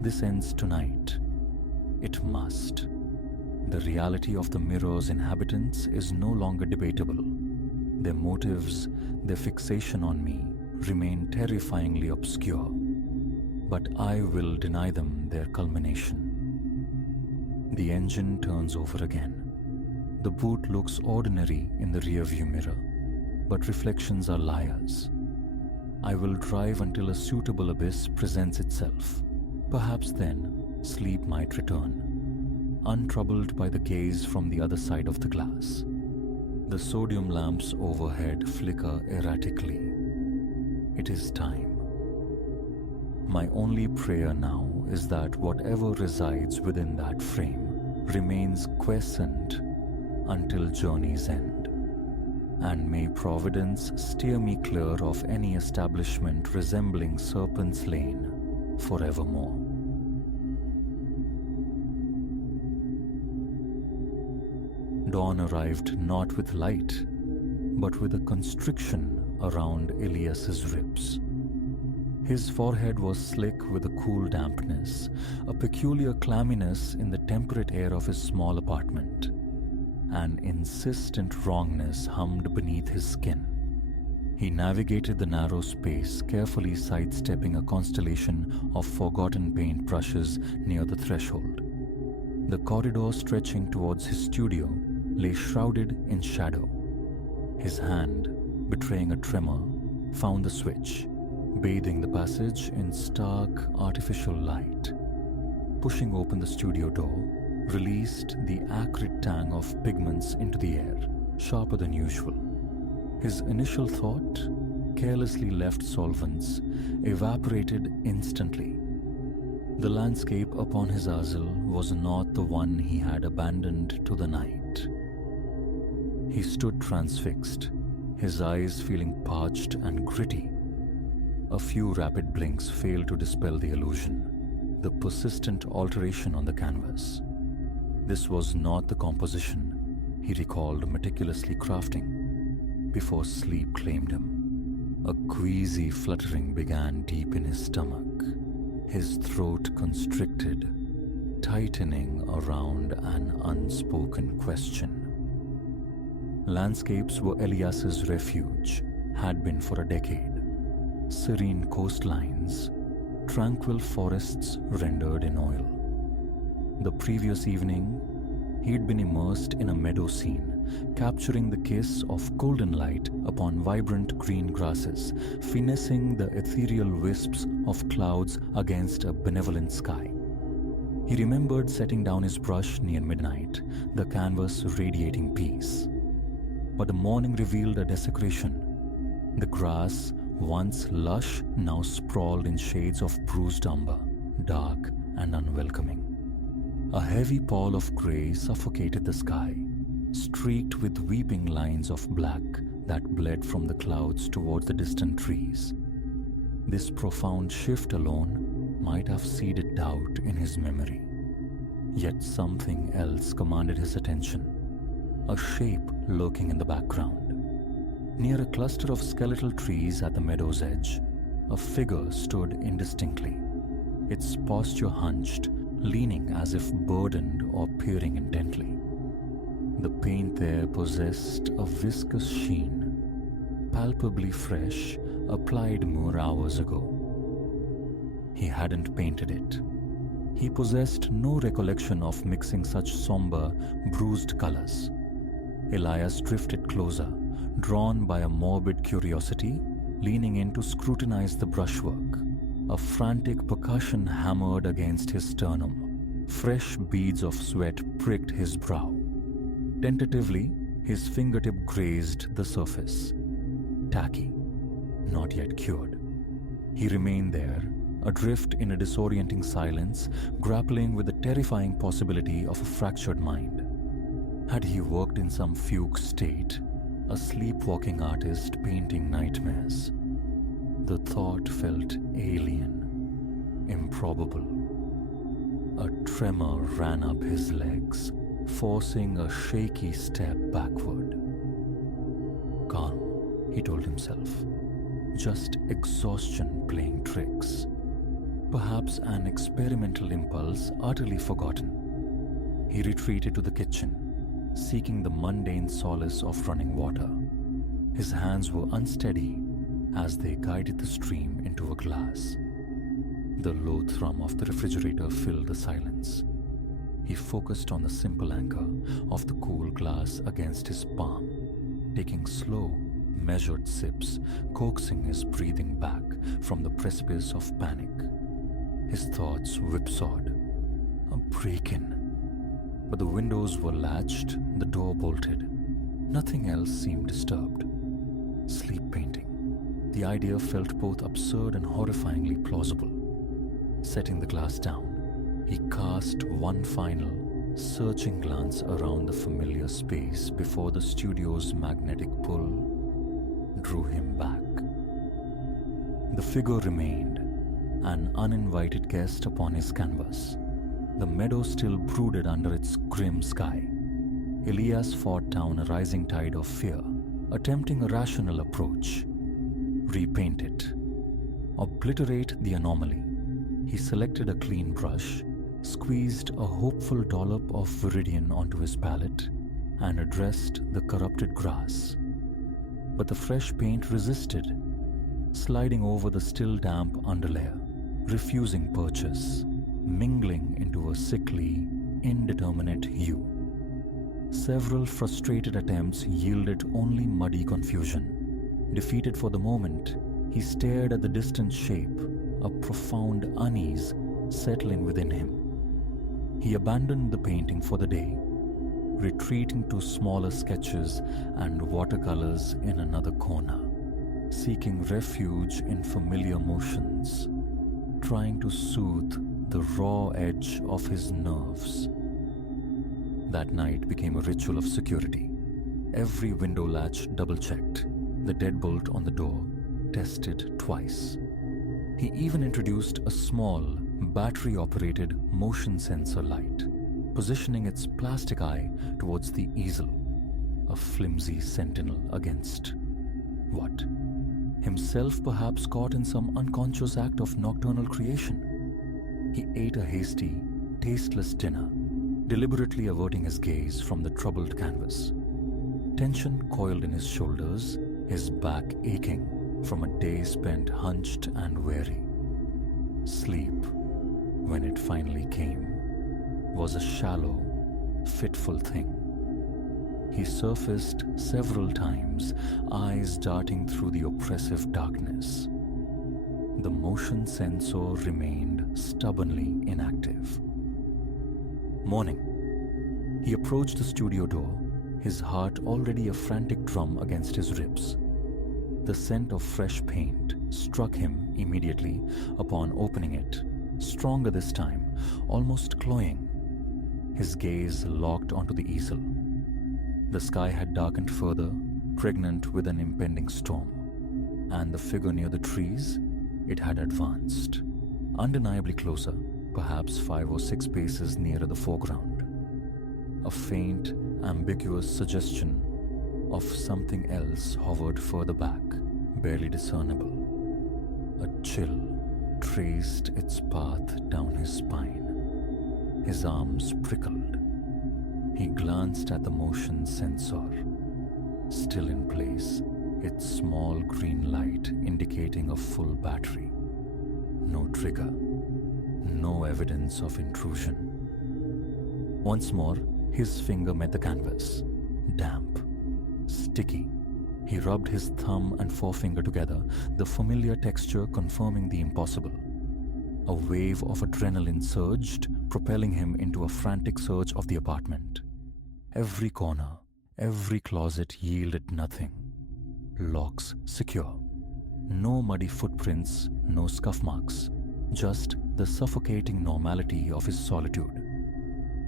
This ends tonight. It must. The reality of the mirror's inhabitants is no longer debatable. Their motives, their fixation on me, remain terrifyingly obscure. But I will deny them their culmination. The engine turns over again. The boot looks ordinary in the rearview mirror, but reflections are liars. I will drive until a suitable abyss presents itself. Perhaps then, sleep might return, untroubled by the gaze from the other side of the glass. The sodium lamps overhead flicker erratically. It is time. My only prayer now is that whatever resides within that frame remains quiescent until journey's end. And may Providence steer me clear of any establishment resembling Serpent's Lane forevermore. Dawn arrived not with light, but with a constriction around Elias's ribs. His forehead was slick with a cool dampness, a peculiar clamminess in the temperate air of his small apartment. An insistent wrongness hummed beneath his skin. He navigated the narrow space, carefully sidestepping a constellation of forgotten paintbrushes near the threshold. The corridor stretching towards his studio lay shrouded in shadow. His hand, betraying a tremor, found the switch, bathing the passage in stark, artificial light. Pushing open the studio door, released the acrid tang of pigments into the air, sharper than usual. His initial thought, carelessly left solvents, evaporated instantly. The landscape upon his easel was not the one he had abandoned to the night. He stood transfixed, his eyes feeling parched and gritty. A few rapid blinks failed to dispel the illusion, the persistent alteration on the canvas. This was not the composition he recalled meticulously crafting before sleep claimed him. A queasy fluttering began deep in his stomach, his throat constricted, tightening around an unspoken question. Landscapes were Elias's refuge, had been for a decade. Serene coastlines, tranquil forests rendered in oil. The previous evening, he'd been immersed in a meadow scene, capturing the kiss of golden light upon vibrant green grasses, finessing the ethereal wisps of clouds against a benevolent sky. He remembered setting down his brush near midnight, the canvas radiating peace. But the morning revealed a desecration. The grass, once lush, now sprawled in shades of bruised umber, dark and unwelcoming. A heavy pall of grey suffocated the sky, streaked with weeping lines of black that bled from the clouds towards the distant trees. This profound shift alone might have seeded doubt in his memory. Yet something else commanded his attention, a shape lurking in the background. Near a cluster of skeletal trees at the meadow's edge, a figure stood indistinctly, its posture hunched, leaning as if burdened or peering intently. The paint there possessed a viscous sheen, palpably fresh, applied mere hours ago. He hadn't painted it. He possessed no recollection of mixing such somber, bruised colors. Elias drifted closer, drawn by a morbid curiosity, leaning in to scrutinize the brushwork. A frantic percussion hammered against his sternum. Fresh beads of sweat pricked his brow. Tentatively, his fingertip grazed the surface. Tacky, not yet cured. He remained there, adrift in a disorienting silence, grappling with the terrifying possibility of a fractured mind. Had he worked in some fugue state, a sleepwalking artist painting nightmares? The thought felt alien, improbable. A tremor ran up his legs, forcing a shaky step backward. Calm, he told himself. Just exhaustion playing tricks. Perhaps an experimental impulse utterly forgotten. He retreated to the kitchen, seeking the mundane solace of running water. His hands were unsteady as they guided the stream into a glass. The low thrum of the refrigerator filled the silence. He focused on the simple anchor of the cool glass against his palm, taking slow, measured sips, coaxing his breathing back from the precipice of panic. His thoughts whipsawed. A break-in. But the windows were latched, the door bolted. Nothing else seemed disturbed. Sleep painting. The idea felt both absurd and horrifyingly plausible. Setting the glass down, he cast one final, searching glance around the familiar space before the studio's magnetic pull drew him back. The figure remained, an uninvited guest upon his canvas. The meadow still brooded under its grim sky. Elias fought down a rising tide of fear, attempting a rational approach. Repaint it. Obliterate the anomaly. He selected a clean brush, squeezed a hopeful dollop of viridian onto his palette, and addressed the corrupted grass. But the fresh paint resisted, sliding over the still damp underlayer, refusing purchase, mingling into a sickly, indeterminate hue. Several frustrated attempts yielded only muddy confusion. Defeated for the moment, he stared at the distant shape, a profound unease settling within him. He abandoned the painting for the day, retreating to smaller sketches and watercolors in another corner, seeking refuge in familiar motions, trying to soothe the raw edge of his nerves. That night became a ritual of security. Every window latch double-checked, the deadbolt on the door tested twice. He even introduced a small, battery-operated motion sensor light, positioning its plastic eye towards the easel, a flimsy sentinel against what? Himself perhaps caught in some unconscious act of nocturnal creation. He ate a hasty, tasteless dinner, deliberately averting his gaze from the troubled canvas. Tension coiled in his shoulders, his back aching from a day spent hunched and weary. Sleep, when it finally came, was a shallow, fitful thing. He surfaced several times, eyes darting through the oppressive darkness. The motion sensor remained stubbornly inactive. Morning. He approached the studio door, his heart already a frantic drum against his ribs. The scent of fresh paint struck him immediately upon opening it, stronger this time, almost cloying. His gaze locked onto the easel. The sky had darkened further, pregnant with an impending storm, and the figure near the trees, it had advanced, undeniably closer, perhaps 5 or 6 paces nearer the foreground. A faint, ambiguous suggestion of something else hovered further back, barely discernible. A chill traced its path down his spine. His arms prickled. He glanced at the motion sensor, still in place, its small green light indicating a full battery. No trigger, no evidence of intrusion. Once more, his finger met the canvas, damp, sticky. He rubbed his thumb and forefinger together, the familiar texture confirming the impossible. A wave of adrenaline surged, propelling him into a frantic search of the apartment. Every corner, every closet yielded nothing. Locks secure. No muddy footprints, no scuff marks, just the suffocating normality of his solitude.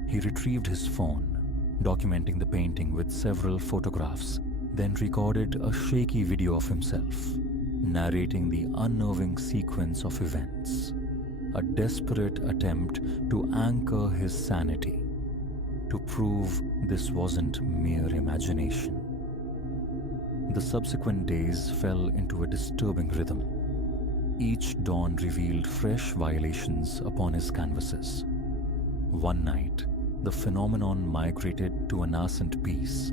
He retrieved his phone, documenting the painting with several photographs, then recorded a shaky video of himself, narrating the unnerving sequence of events. A desperate attempt to anchor his sanity, to prove this wasn't mere imagination. The subsequent days fell into a disturbing rhythm. Each dawn revealed fresh violations upon his canvases. One night, the phenomenon migrated to a nascent piece,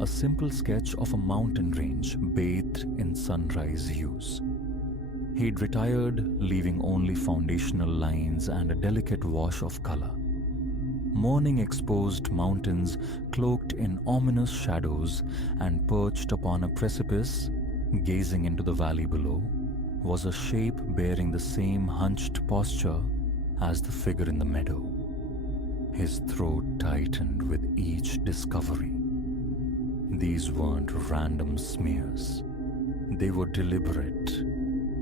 a simple sketch of a mountain range bathed in sunrise hues. He'd retired, leaving only foundational lines and a delicate wash of color. Morning exposed mountains cloaked in ominous shadows, and perched upon a precipice, gazing into the valley below, was a shape bearing the same hunched posture as the figure in the meadow. His throat tightened with each discovery. These weren't random smears. They were deliberate,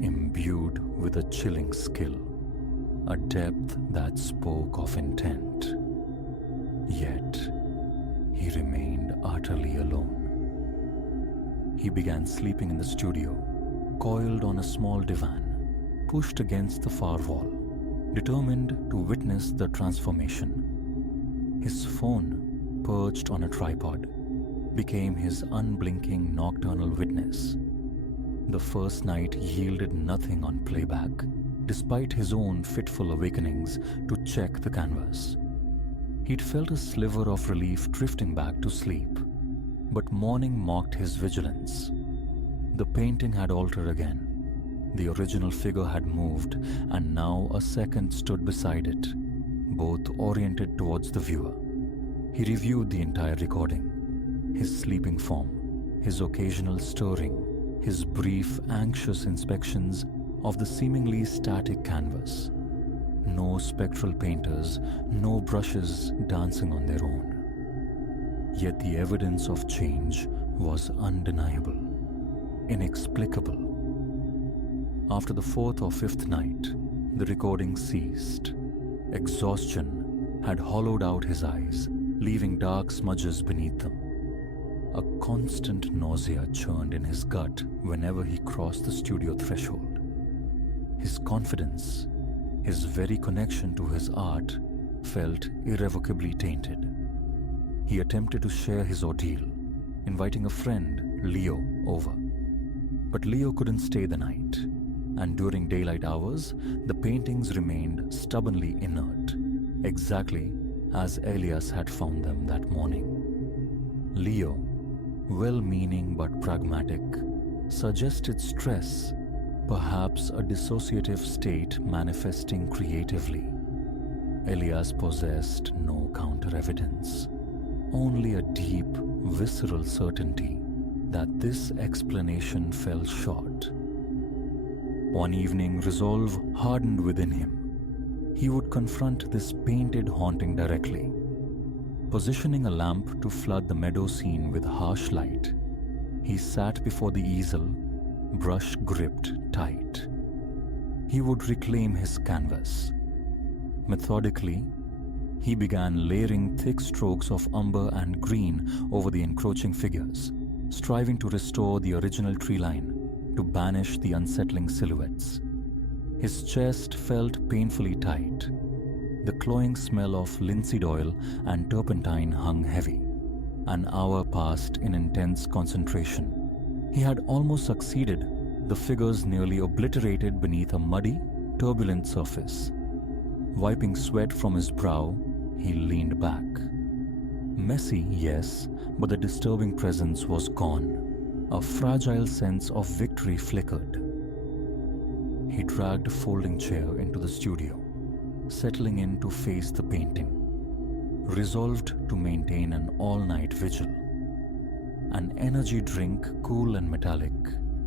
imbued with a chilling skill, a depth that spoke of intent. Yet, he remained utterly alone. He began sleeping in the studio, coiled on a small divan, pushed against the far wall, determined to witness the transformation. His phone, perched on a tripod, became his unblinking nocturnal witness. The first night yielded nothing on playback, despite his own fitful awakenings to check the canvas. He'd felt a sliver of relief drifting back to sleep, but morning mocked his vigilance. The painting had altered again. The original figure had moved, and now a second stood beside it, both oriented towards the viewer. He reviewed the entire recording, his sleeping form, his occasional stirring, his brief, anxious inspections of the seemingly static canvas. No spectral painters, no brushes dancing on their own. Yet the evidence of change was undeniable, inexplicable. After the fourth or fifth night, the recording ceased. Exhaustion had hollowed out his eyes, leaving dark smudges beneath them. A constant nausea churned in his gut whenever he crossed the studio threshold. His confidence, his very connection to his art, felt irrevocably tainted. He attempted to share his ordeal, inviting a friend, Leo, over. But Leo couldn't stay the night, and during daylight hours, the paintings remained stubbornly inert, exactly as Elias had found them that morning. Leo, well-meaning but pragmatic, suggested stress, perhaps a dissociative state manifesting creatively. Elias possessed no counter-evidence, only a deep, visceral certainty that this explanation fell short. One evening, resolve hardened within him. He would confront this painted haunting directly. Positioning a lamp to flood the meadow scene with harsh light, he sat before the easel, brush gripped tight. He would reclaim his canvas. Methodically, he began layering thick strokes of umber and green over the encroaching figures, striving to restore the original tree line, to banish the unsettling silhouettes. His chest felt painfully tight. The cloying smell of linseed oil and turpentine hung heavy. An hour passed in intense concentration. He had almost succeeded, the figures nearly obliterated beneath a muddy, turbulent surface. Wiping sweat from his brow, he leaned back. Messy, yes, but the disturbing presence was gone. A fragile sense of victory flickered. He dragged a folding chair into the studio, settling in to face the painting, resolved to maintain an all-night vigil. An energy drink, cool and metallic,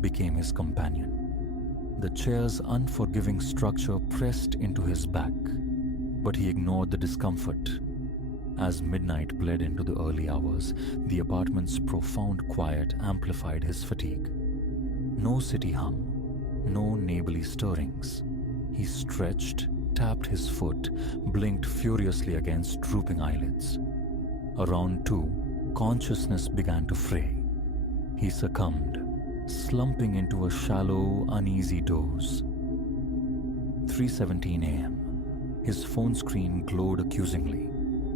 became his companion. The chair's unforgiving structure pressed into his back, but he ignored the discomfort. As midnight bled into the early hours, the apartment's profound quiet amplified his fatigue. No city hum, no neighborly stirrings. He stretched, tapped his foot, blinked furiously against drooping eyelids. Around 2, consciousness began to fray. He succumbed, slumping into a shallow, uneasy doze. 3:17 a.m. His phone screen glowed accusingly.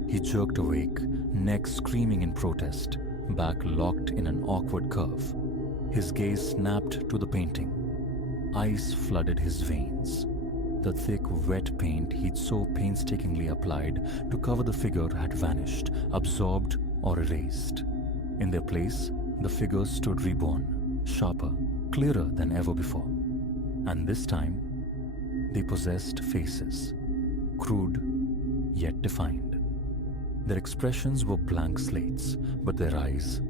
He jerked awake, neck screaming in protest, back locked in an awkward curve. His gaze snapped to the painting. Ice flooded his veins. The thick, wet paint he'd so painstakingly applied to cover the figure had vanished, absorbed or erased. In their place, the figures stood reborn, sharper, clearer than ever before. And this time, they possessed faces, crude yet defined. Their expressions were blank slates, but their eyes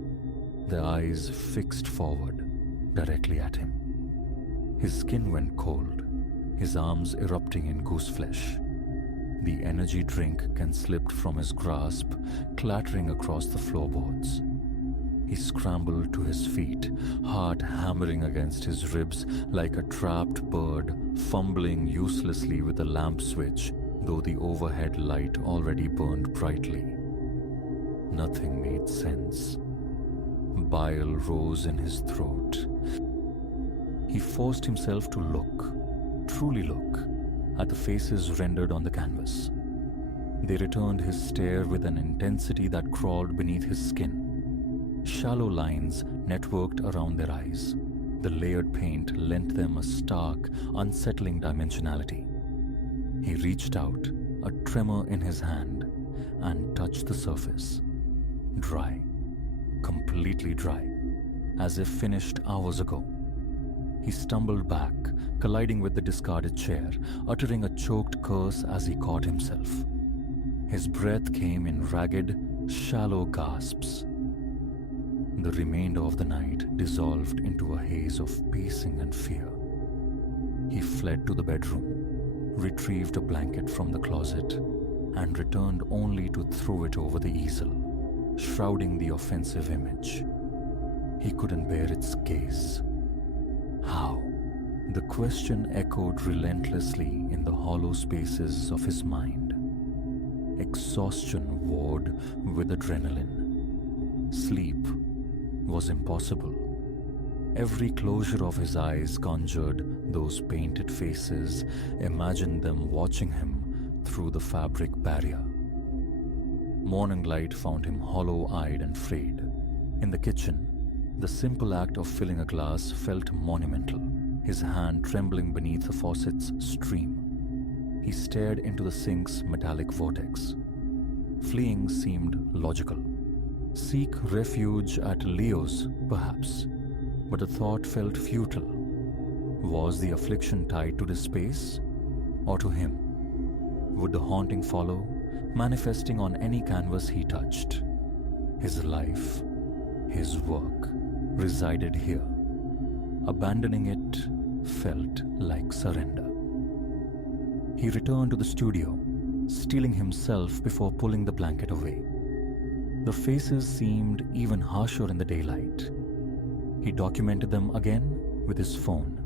fixed forward, directly at him. His skin went cold, his arms erupting in gooseflesh. The energy drink can slipped from his grasp, clattering across the floorboards. He scrambled to his feet, heart hammering against his ribs like a trapped bird, fumbling uselessly with a lamp switch, though the overhead light already burned brightly. Nothing made sense. Bile rose in his throat. He forced himself to look, truly look, at the faces rendered on the canvas. They returned his stare with an intensity that crawled beneath his skin. Shallow lines networked around their eyes. The layered paint lent them a stark, unsettling dimensionality. He reached out, a tremor in his hand, and touched the surface. Dry, completely dry, as if finished hours ago. He stumbled back, colliding with the discarded chair, uttering a choked curse as he caught himself. His breath came in ragged, shallow gasps. The remainder of the night dissolved into a haze of pacing and fear. He fled to the bedroom, retrieved a blanket from the closet, and returned only to throw it over the easel, shrouding the offensive image. He couldn't bear its gaze. How? The question echoed relentlessly in the hollow spaces of his mind. Exhaustion warred with adrenaline. Sleep was impossible. Every closure of his eyes conjured those painted faces, imagined them watching him through the fabric barrier. Morning light found him hollow-eyed and frayed. In the kitchen, the simple act of filling a glass felt monumental, his hand trembling beneath the faucet's stream. He stared into the sink's metallic vortex. Fleeing seemed logical. Seek refuge at Leo's, perhaps, but the thought felt futile. Was the affliction tied to this space, or to him? Would the haunting follow, manifesting on any canvas he touched? His life, his work, resided here. Abandoning it felt like surrender. He returned to the studio, steeling himself before pulling the blanket away. The faces seemed even harsher in the daylight. He documented them again with his phone,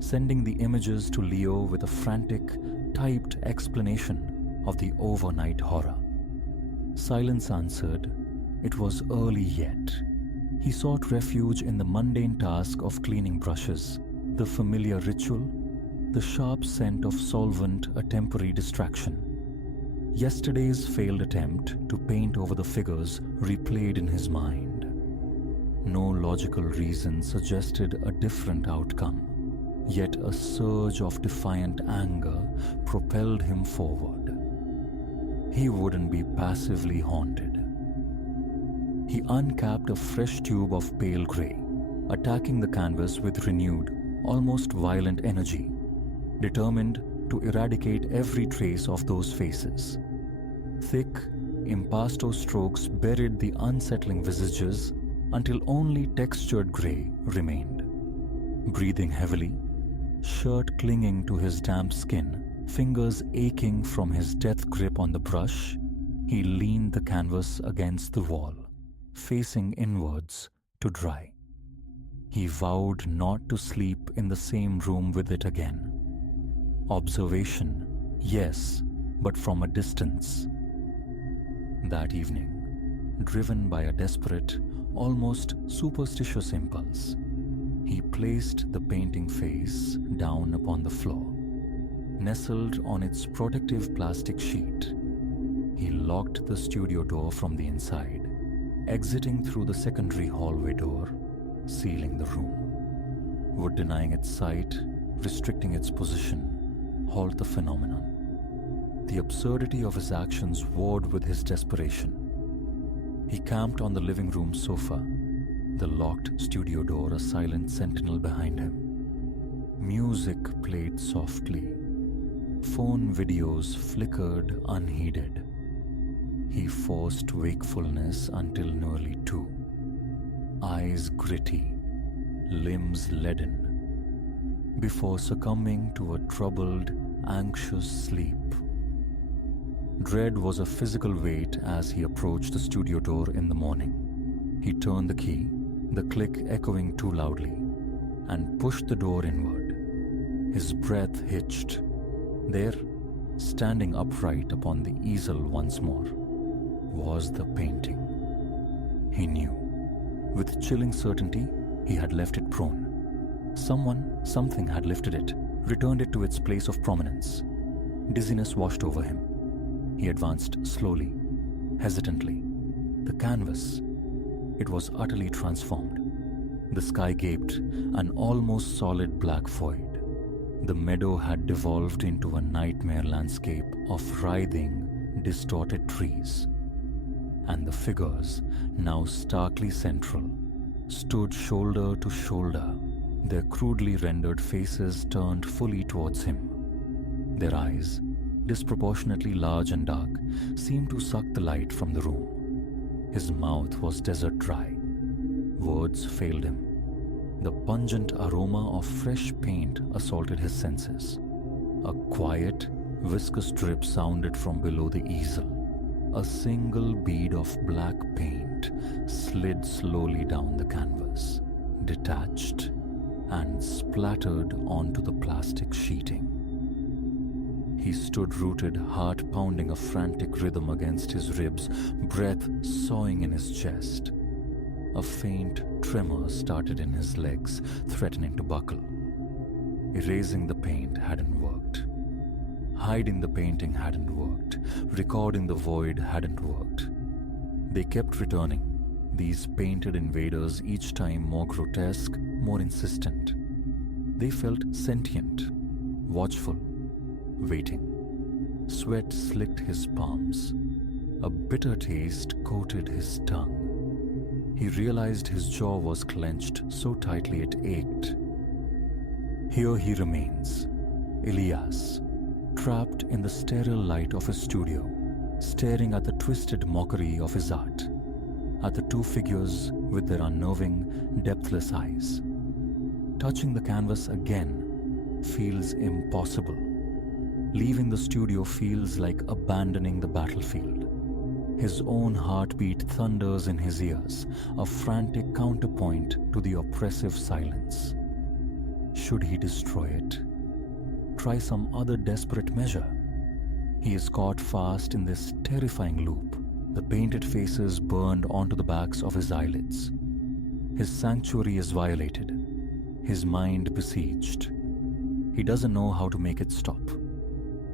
sending the images to Leo with a frantic, typed explanation of the overnight horror. Silence answered. It was early yet. He sought refuge in the mundane task of cleaning brushes, the familiar ritual, the sharp scent of solvent a temporary distraction. Yesterday's failed attempt to paint over the figures replayed in his mind. No logical reason suggested a different outcome, yet a surge of defiant anger propelled him forward. He wouldn't be passively haunted. He uncapped a fresh tube of pale grey, attacking the canvas with renewed, almost violent energy, determined to eradicate every trace of those faces. Thick, impasto strokes buried the unsettling visages, until only textured grey remained. Breathing heavily, shirt clinging to his damp skin, fingers aching from his death grip on the brush, he leaned the canvas against the wall, facing inwards to dry. He vowed not to sleep in the same room with it again. Observation, yes, but from a distance. That evening, driven by a desperate, almost superstitious impulse, he placed the painting face down upon the floor. Nestled on its protective plastic sheet, he locked the studio door from the inside, exiting through the secondary hallway door, sealing the room. Would denying its sight, restricting its position, halt the phenomenon? The absurdity of his actions warred with his desperation. He camped on the living room sofa, the locked studio door a silent sentinel behind him. Music played softly. Phone videos flickered unheeded. He forced wakefulness until nearly 2. Eyes gritty, limbs leaden, before succumbing to a troubled, anxious sleep. Dread was a physical weight as he approached the studio door in the morning. He turned the key, the click echoing too loudly, and pushed the door inward. His breath hitched. There, standing upright upon the easel once more, was the painting. He knew. With chilling certainty, he had left it prone. Something had lifted it, returned it to its place of prominence. Dizziness washed over him. He advanced slowly, hesitantly. The canvas, it was utterly transformed. The sky gaped, an almost solid black void. The meadow had devolved into a nightmare landscape of writhing, distorted trees. And the figures, now starkly central, stood shoulder to shoulder, their crudely rendered faces turned fully towards him. Their eyes, disproportionately large and dark, seemed to suck the light from the room. His mouth was desert dry. Words failed him. The pungent aroma of fresh paint assaulted his senses. A quiet, viscous drip sounded from below the easel. A single bead of black paint slid slowly down the canvas, detached, and splattered onto the plastic sheeting. He stood rooted, heart pounding a frantic rhythm against his ribs, breath sawing in his chest. A faint tremor started in his legs, threatening to buckle. Erasing the paint hadn't worked. Hiding the painting hadn't worked. Recording the void hadn't worked. They kept returning, these painted invaders, each time more grotesque, more insistent. They felt sentient, watchful, waiting. Sweat slicked his palms. A bitter taste coated his tongue. He realized his jaw was clenched so tightly it ached. Here he remains, Elias, trapped in the sterile light of his studio, staring at the twisted mockery of his art, at the two figures with their unnerving, depthless eyes. Touching the canvas again feels impossible. Leaving the studio feels like abandoning the battlefield. His own heartbeat thunders in his ears, a frantic counterpoint to the oppressive silence. Should he destroy it? Try some other desperate measure? He is caught fast in this terrifying loop, the painted faces burned onto the backs of his eyelids. His sanctuary is violated, his mind besieged. He doesn't know how to make it stop.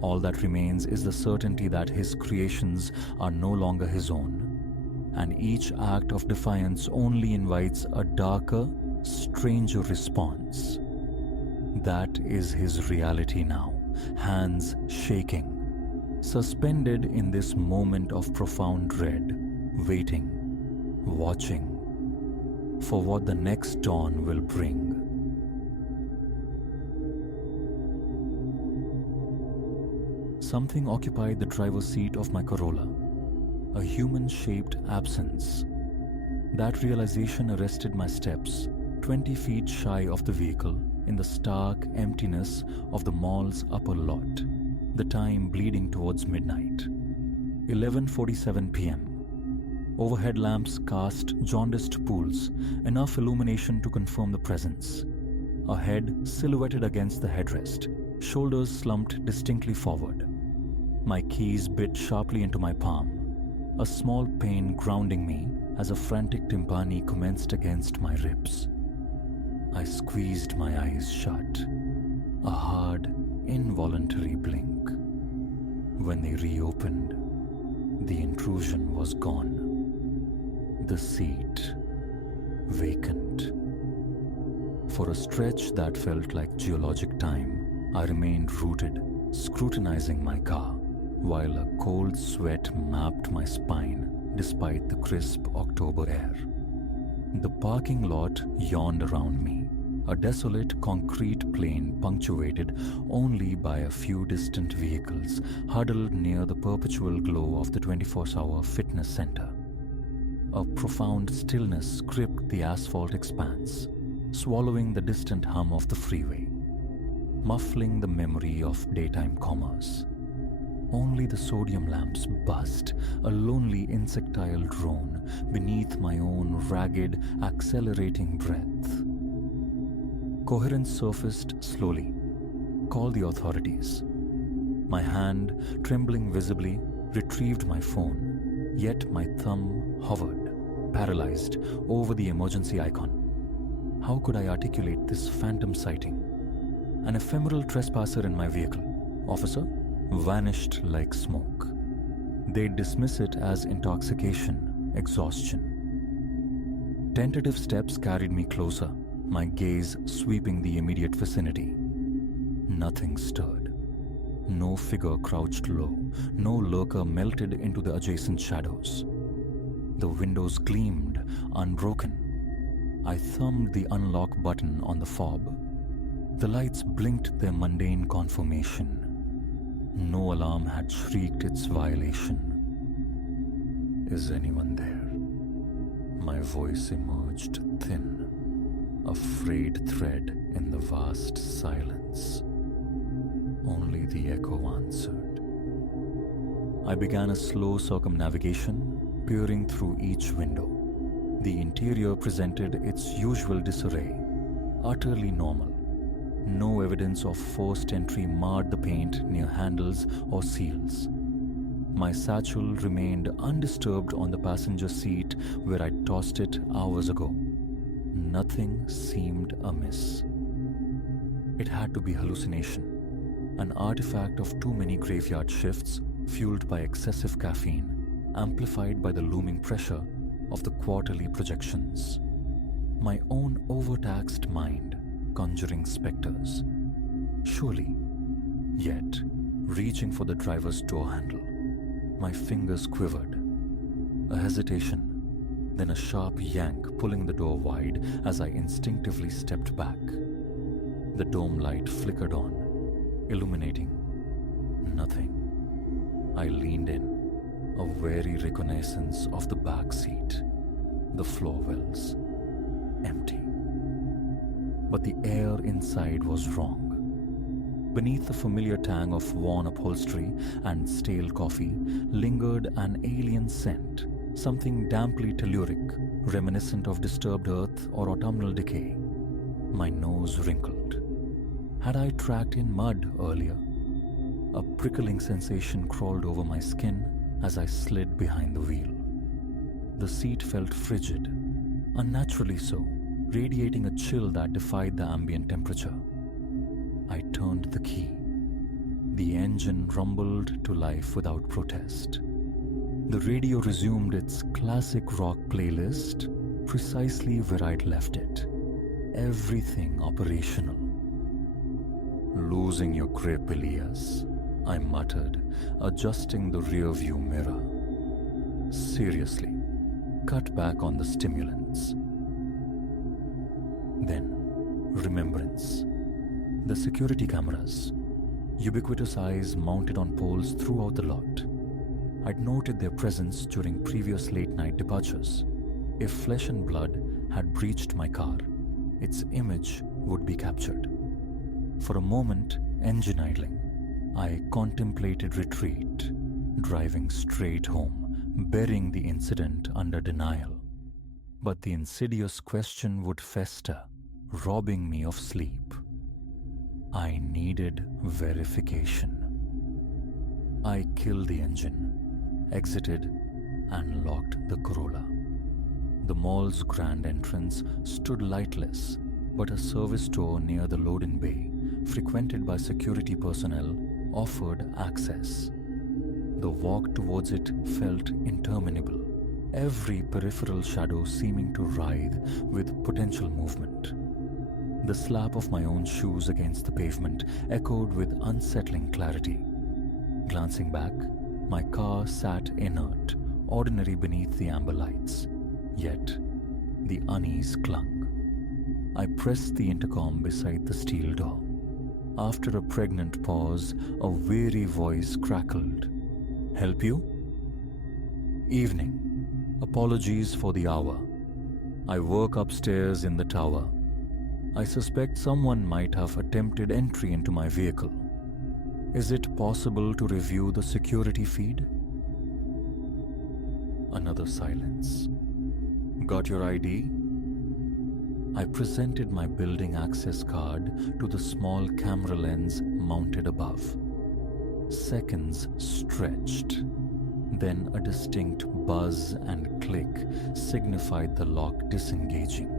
All that remains is the certainty that his creations are no longer his own, and each act of defiance only invites a darker, stranger response. That is his reality now, hands shaking, suspended in this moment of profound dread, waiting, watching for what the next dawn will bring. Something occupied the driver's seat of my Corolla, a human-shaped absence. That realization arrested my steps, 20 feet shy of the vehicle, in the stark emptiness of the mall's upper lot, the time bleeding towards midnight. 11:47 p.m. Overhead lamps cast jaundiced pools, enough illumination to confirm the presence. A head silhouetted against the headrest, shoulders slumped distinctly forward. My keys bit sharply into my palm, a small pain grounding me as a frantic timpani commenced against my ribs. I squeezed my eyes shut, a hard, involuntary blink. When they reopened, the intrusion was gone. The seat vacant. For a stretch that felt like geologic time, I remained rooted, scrutinizing my car, while a cold sweat mapped my spine despite the crisp October air. The parking lot yawned around me, a desolate concrete plain punctuated only by a few distant vehicles huddled near the perpetual glow of the 24-hour fitness center. A profound stillness gripped the asphalt expanse, swallowing the distant hum of the freeway, muffling the memory of daytime commerce. Only the sodium lamps buzzed, a lonely insectile drone beneath my own ragged, accelerating breath. Coherence surfaced slowly. Call the authorities. My hand, trembling visibly, retrieved my phone, yet my thumb hovered, paralyzed, over the emergency icon. How could I articulate this phantom sighting? An ephemeral trespasser in my vehicle. Officer? Vanished like smoke. They'd dismiss it as intoxication, exhaustion. Tentative steps carried me closer, my gaze sweeping the immediate vicinity. Nothing stirred. No figure crouched low, no lurker melted into the adjacent shadows. The windows gleamed, unbroken. I thumbed the unlock button on the fob. The lights blinked their mundane confirmation. No alarm had shrieked its violation. Is anyone there? My voice emerged thin, a frayed thread in the vast silence. Only the echo answered. I began a slow circumnavigation, peering through each window. The interior presented its usual disarray, utterly normal. No evidence of forced entry marred the paint near handles or seals. My satchel remained undisturbed on the passenger seat where I tossed it hours ago. Nothing seemed amiss. It had to be hallucination, an artifact of too many graveyard shifts fueled by excessive caffeine, amplified by the looming pressure of the quarterly projections. My own overtaxed mind conjuring specters. Surely. Yet, reaching for the driver's door handle, my fingers quivered. A hesitation, then a sharp yank pulling the door wide as I instinctively stepped back. The dome light flickered on, illuminating nothing. I leaned in, a wary reconnaissance of the back seat. The floor wells, empty. But the air inside was wrong. Beneath the familiar tang of worn upholstery and stale coffee lingered an alien scent, something damply telluric, reminiscent of disturbed earth or autumnal decay. My nose wrinkled. Had I tracked in mud earlier? A prickling sensation crawled over my skin as I slid behind the wheel. The seat felt frigid, unnaturally so, radiating a chill that defied the ambient temperature. I turned the key. The engine rumbled to life without protest. The radio resumed its classic rock playlist precisely where I'd left it. Everything operational. Losing your grip, Elias, I muttered, adjusting the rear-view mirror. Seriously, cut back on the stimulants. Then, remembrance. The security cameras, ubiquitous eyes mounted on poles throughout the lot. I'd noted their presence during previous late-night departures. If flesh and blood had breached my car, its image would be captured. For a moment, engine idling, I contemplated retreat, driving straight home, burying the incident under denial. But the insidious question would fester, robbing me of sleep. I needed verification. I killed the engine, exited, and locked the Corolla. The mall's grand entrance stood lightless, but a service door near the loading bay, frequented by security personnel, offered access. The walk towards it felt interminable, every peripheral shadow seeming to writhe with potential movement. The slap of my own shoes against the pavement echoed with unsettling clarity. Glancing back, my car sat inert, ordinary beneath the amber lights. Yet, the unease clung. I pressed the intercom beside the steel door. After a pregnant pause, a weary voice crackled. "Help you?" "Evening. Apologies for the hour. I work upstairs in the tower. I suspect someone might have attempted entry into my vehicle. Is it possible to review the security feed?" Another silence. "Got your ID?" I presented my building access card to the small camera lens mounted above. Seconds stretched. Then a distinct buzz and click signified the lock disengaging.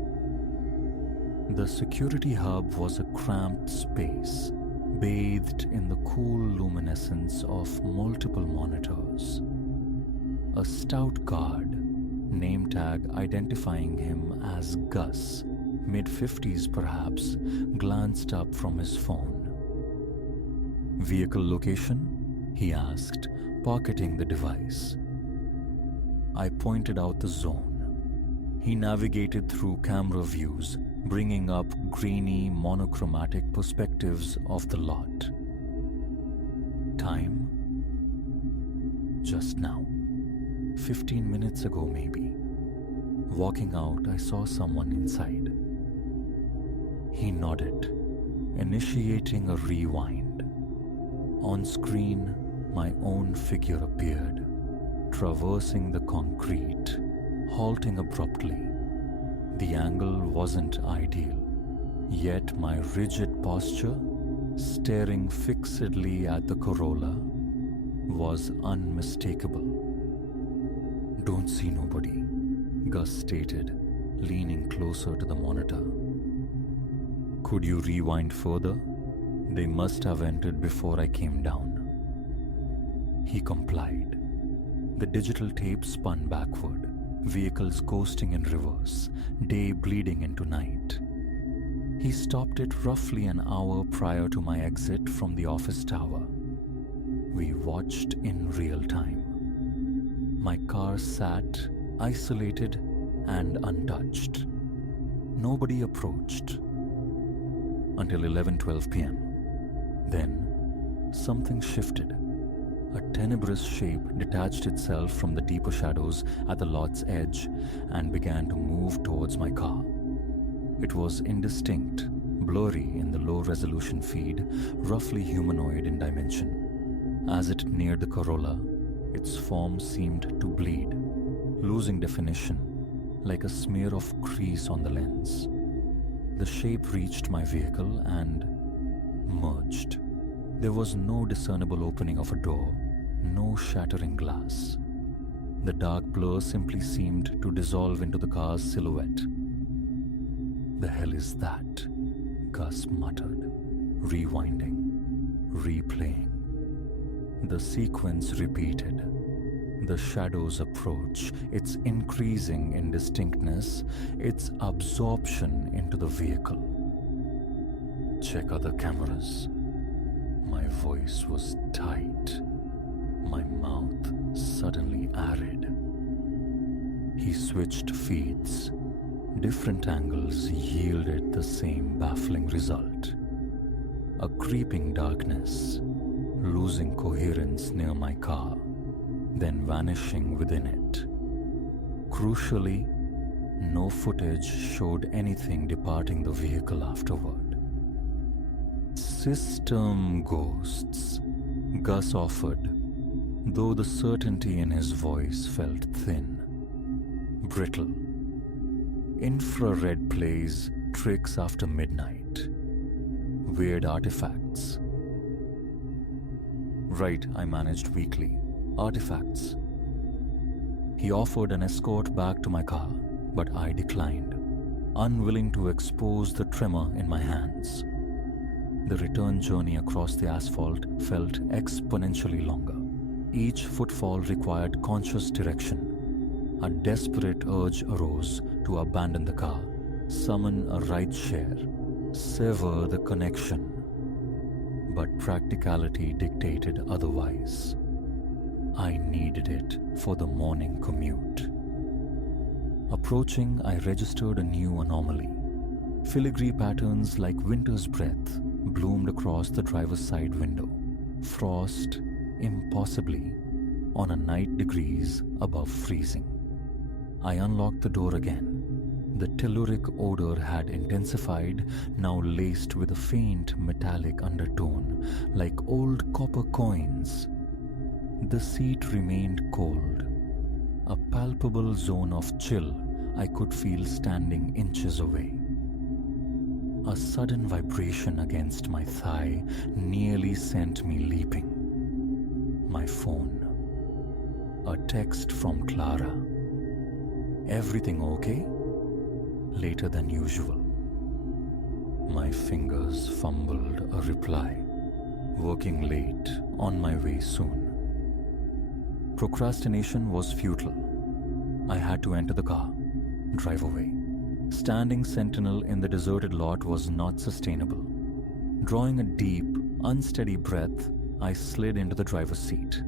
The security hub was a cramped space, bathed in the cool luminescence of multiple monitors. A stout guard, name tag identifying him as Gus, mid-50s perhaps, glanced up from his phone. "Vehicle location?" he asked, pocketing the device. I pointed out the zone. He navigated through camera views, bringing up grainy, monochromatic perspectives of the lot. Time? Just now. 15 minutes ago, maybe. Walking out, I saw someone inside. He nodded, initiating a rewind. On screen, my own figure appeared, traversing the concrete, halting abruptly. The angle wasn't ideal, yet my rigid posture, staring fixedly at the Corolla, was unmistakable. "Don't see nobody," Gus stated, leaning closer to the monitor. "Could you rewind further? They must have entered before I came down." He complied. The digital tape spun backward, vehicles coasting in reverse, day bleeding into night. He stopped it roughly an hour prior to my exit from the office tower. We watched in real time. My car sat, isolated and untouched. Nobody approached. Until 11:12 p.m. Then, something shifted. A tenebrous shape detached itself from the deeper shadows at the lot's edge and began to move towards my car. It was indistinct, blurry in the low-resolution feed, roughly humanoid in dimension. As it neared the Corolla, its form seemed to bleed, losing definition, like a smear of grease on the lens. The shape reached my vehicle and merged. There was no discernible opening of a door, no shattering glass. The dark blur simply seemed to dissolve into the car's silhouette. "The hell is that?" Gus muttered, rewinding, replaying. The sequence repeated. The shadow's approach, its increasing in distinctness, its absorption into the vehicle. "Check other cameras." My voice was tight, my mouth suddenly arid. He switched feeds. Different angles yielded the same baffling result. A creeping darkness, losing coherence near my car, then vanishing within it. Crucially, No footage showed anything departing the vehicle afterward. System ghosts, Gus offered, though the certainty in his voice felt thin, brittle. Infrared plays tricks after midnight. Weird artifacts. Right, I managed weakly. Artifacts. He offered an escort back to my car, but I declined, unwilling to expose the tremor in my hands. The return journey across the asphalt felt exponentially longer. Each footfall required conscious direction. A desperate urge arose to abandon the car, summon a ride-share, sever the connection. But practicality dictated otherwise. I needed it for the morning commute. Approaching, I registered a new anomaly. Filigree patterns like winter's breath bloomed across the driver's side window. Frost, impossibly, on a night degrees above freezing. I unlocked the door again. The telluric odor had intensified, now laced with a faint metallic undertone, like old copper coins. The seat remained cold. A palpable zone of chill I could feel standing inches away. A sudden vibration against my thigh nearly sent me leaping. My phone. A text from Clara. "Everything okay?" Later than usual. My fingers fumbled a reply. "Working late, on my way soon." Procrastination was futile. I had to enter the car, drive away. Standing sentinel in the deserted lot was not sustainable. Drawing a deep, unsteady breath, I slid into the driver's seat.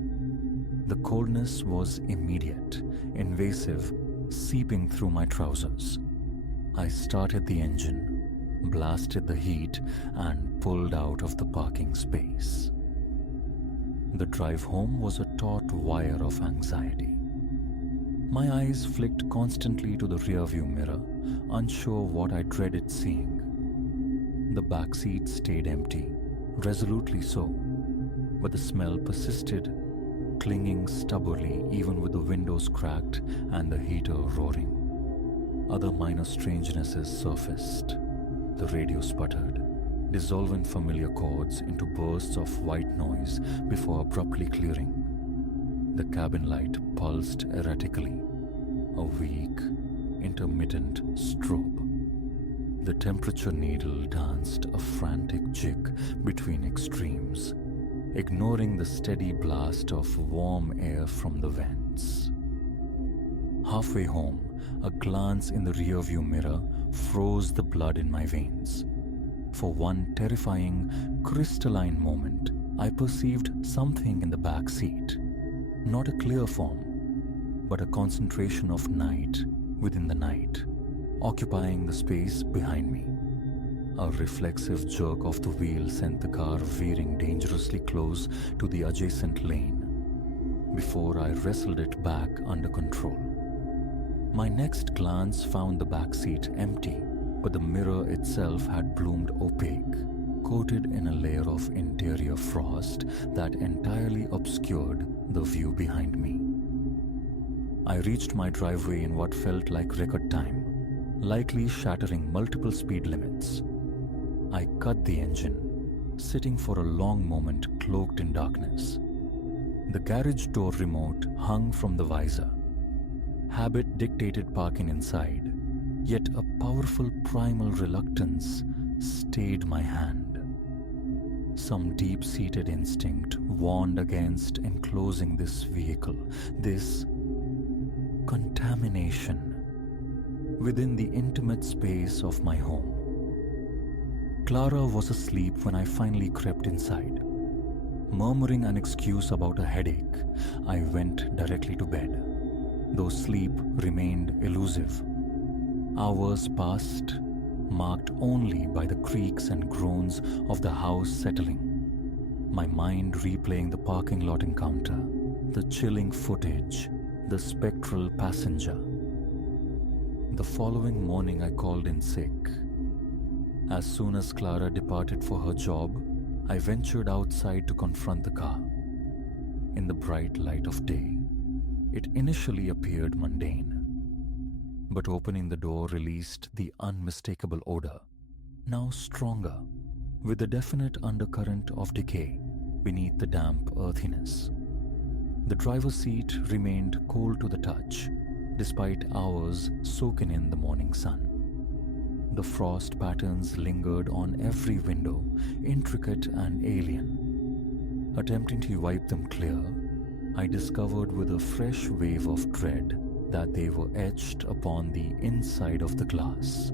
The coldness was immediate, invasive, seeping through my trousers. I started the engine, blasted the heat, and pulled out of the parking space. The drive home was a taut wire of anxiety. My eyes flicked constantly to the rearview mirror, unsure what I dreaded seeing. The back seat stayed empty, resolutely so, but the smell persisted, clinging stubbornly even with the windows cracked and the heater roaring. Other minor strangenesses surfaced. The radio sputtered, dissolving familiar chords into bursts of white noise before abruptly clearing. The cabin light pulsed erratically, a weak, intermittent strobe. The temperature needle danced a frantic jig between extremes, ignoring the steady blast of warm air from the vents. Halfway home, a glance in the rearview mirror froze the blood in my veins. For one terrifying, crystalline moment, I perceived something in the back seat. Not a clear form, but a concentration of night within the night, occupying the space behind me. A reflexive jerk of the wheel sent the car veering dangerously close to the adjacent lane before I wrestled it back under control. My next glance found the back seat empty, but the mirror itself had bloomed opaque, coated in a layer of interior frost that entirely obscured the view behind me. I reached my driveway in what felt like record time, likely shattering multiple speed limits. I cut the engine, sitting for a long moment cloaked in darkness. The garage door remote hung from the visor. Habit dictated parking inside, yet a powerful primal reluctance stayed my hand. Some deep-seated instinct warned against enclosing this vehicle, this contamination, within the intimate space of my home. Clara was asleep when I finally crept inside. Murmuring an excuse about a headache, I went directly to bed, though sleep remained elusive. Hours passed, marked only by the creaks and groans of the house settling, my mind replaying the parking lot encounter, the chilling footage, the spectral passenger. The following morning, I called in sick. As soon as Clara departed for her job, I ventured outside to confront the car. In the bright light of day, it initially appeared mundane, but opening the door released the unmistakable odor, now stronger, with a definite undercurrent of decay beneath the damp earthiness. The driver's seat remained cold to the touch, despite hours soaking in the morning sun. The frost patterns lingered on every window, intricate and alien. Attempting to wipe them clear, I discovered with a fresh wave of dread that they were etched upon the inside of the glass.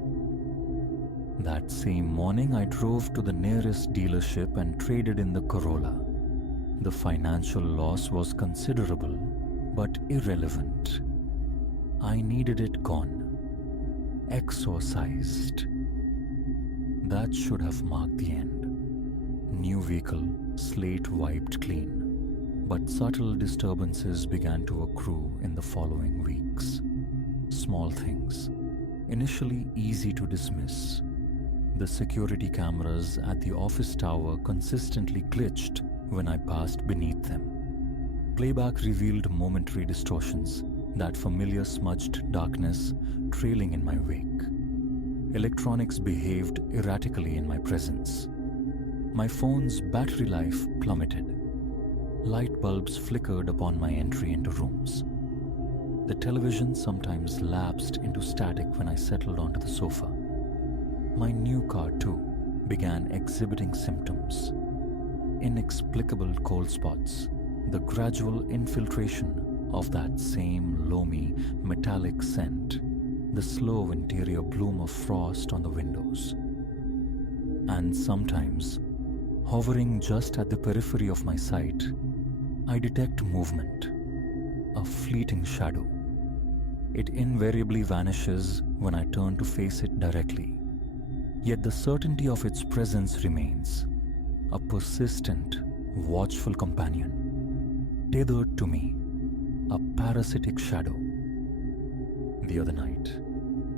That same morning, I drove to the nearest dealership and traded in the Corolla. The financial loss was considerable, but irrelevant. I needed it gone, exorcised. That should have marked the end. New vehicle, slate wiped clean. But subtle disturbances began to accrue in the following weeks. Small things, initially easy to dismiss. The security cameras at the office tower consistently glitched when I passed beneath them. Playback revealed momentary distortions, that familiar smudged darkness trailing in my wake. Electronics behaved erratically in my presence. My phone's battery life plummeted. Light bulbs flickered upon my entry into rooms. The television sometimes lapsed into static when I settled onto the sofa. My new car, too, began exhibiting symptoms. Inexplicable cold spots, the gradual infiltration of that same loamy, metallic scent, the slow interior bloom of frost on the windows. And sometimes, hovering just at the periphery of my sight, I detect movement, a fleeting shadow. It invariably vanishes when I turn to face it directly, yet the certainty of its presence remains, a persistent, watchful companion, tethered to me, a parasitic shadow. The other night,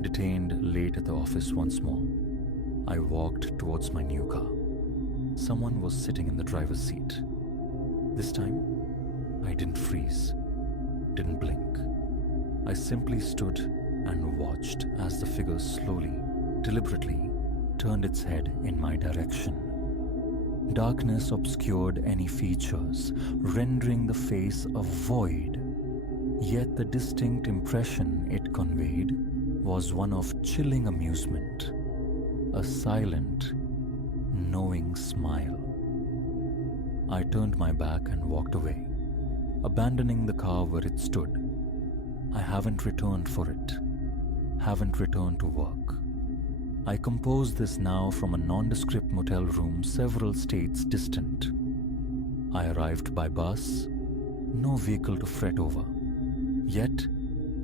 detained late at the office once more, I walked towards my new car. Someone was sitting in the driver's seat. This time, I didn't freeze, didn't blink. I simply stood and watched as the figure slowly, deliberately turned its head in my direction. Darkness obscured any features, rendering the face a void. Yet the distinct impression it conveyed was one of chilling amusement, a silent, knowing smile. I turned my back and walked away, abandoning the car where it stood. I haven't returned for it, haven't returned to work. I compose this now from a nondescript motel room several states distant. I arrived by bus, no vehicle to fret over. Yet,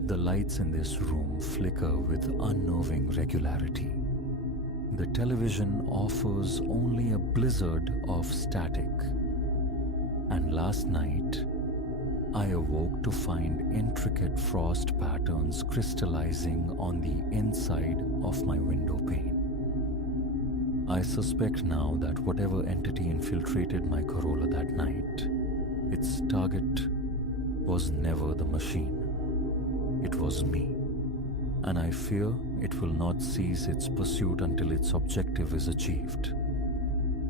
the lights in this room flicker with unnerving regularity. The television offers only a blizzard of static. And last night, I awoke to find intricate frost patterns crystallizing on the inside of my window pane. I suspect now that whatever entity infiltrated my Corolla that night, its target was never the machine. It was me. And I fear it will not cease its pursuit until its objective is achieved.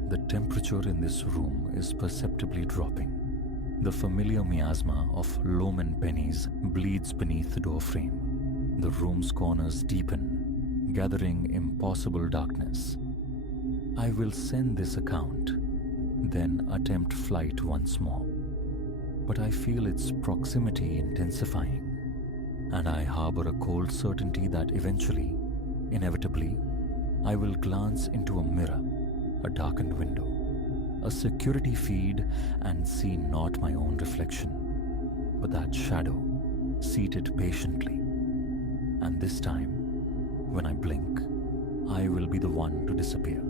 The temperature in this room is perceptibly dropping. The familiar miasma of Loman pennies bleeds beneath the doorframe. The room's corners deepen, gathering impossible darkness. I will send this account, then attempt flight once more. But I feel its proximity intensifying, and I harbor a cold certainty that eventually, inevitably, I will glance into a mirror, a darkened window, a security feed, and see not my own reflection, but that shadow seated patiently. And this time, when I blink, I will be the one to disappear.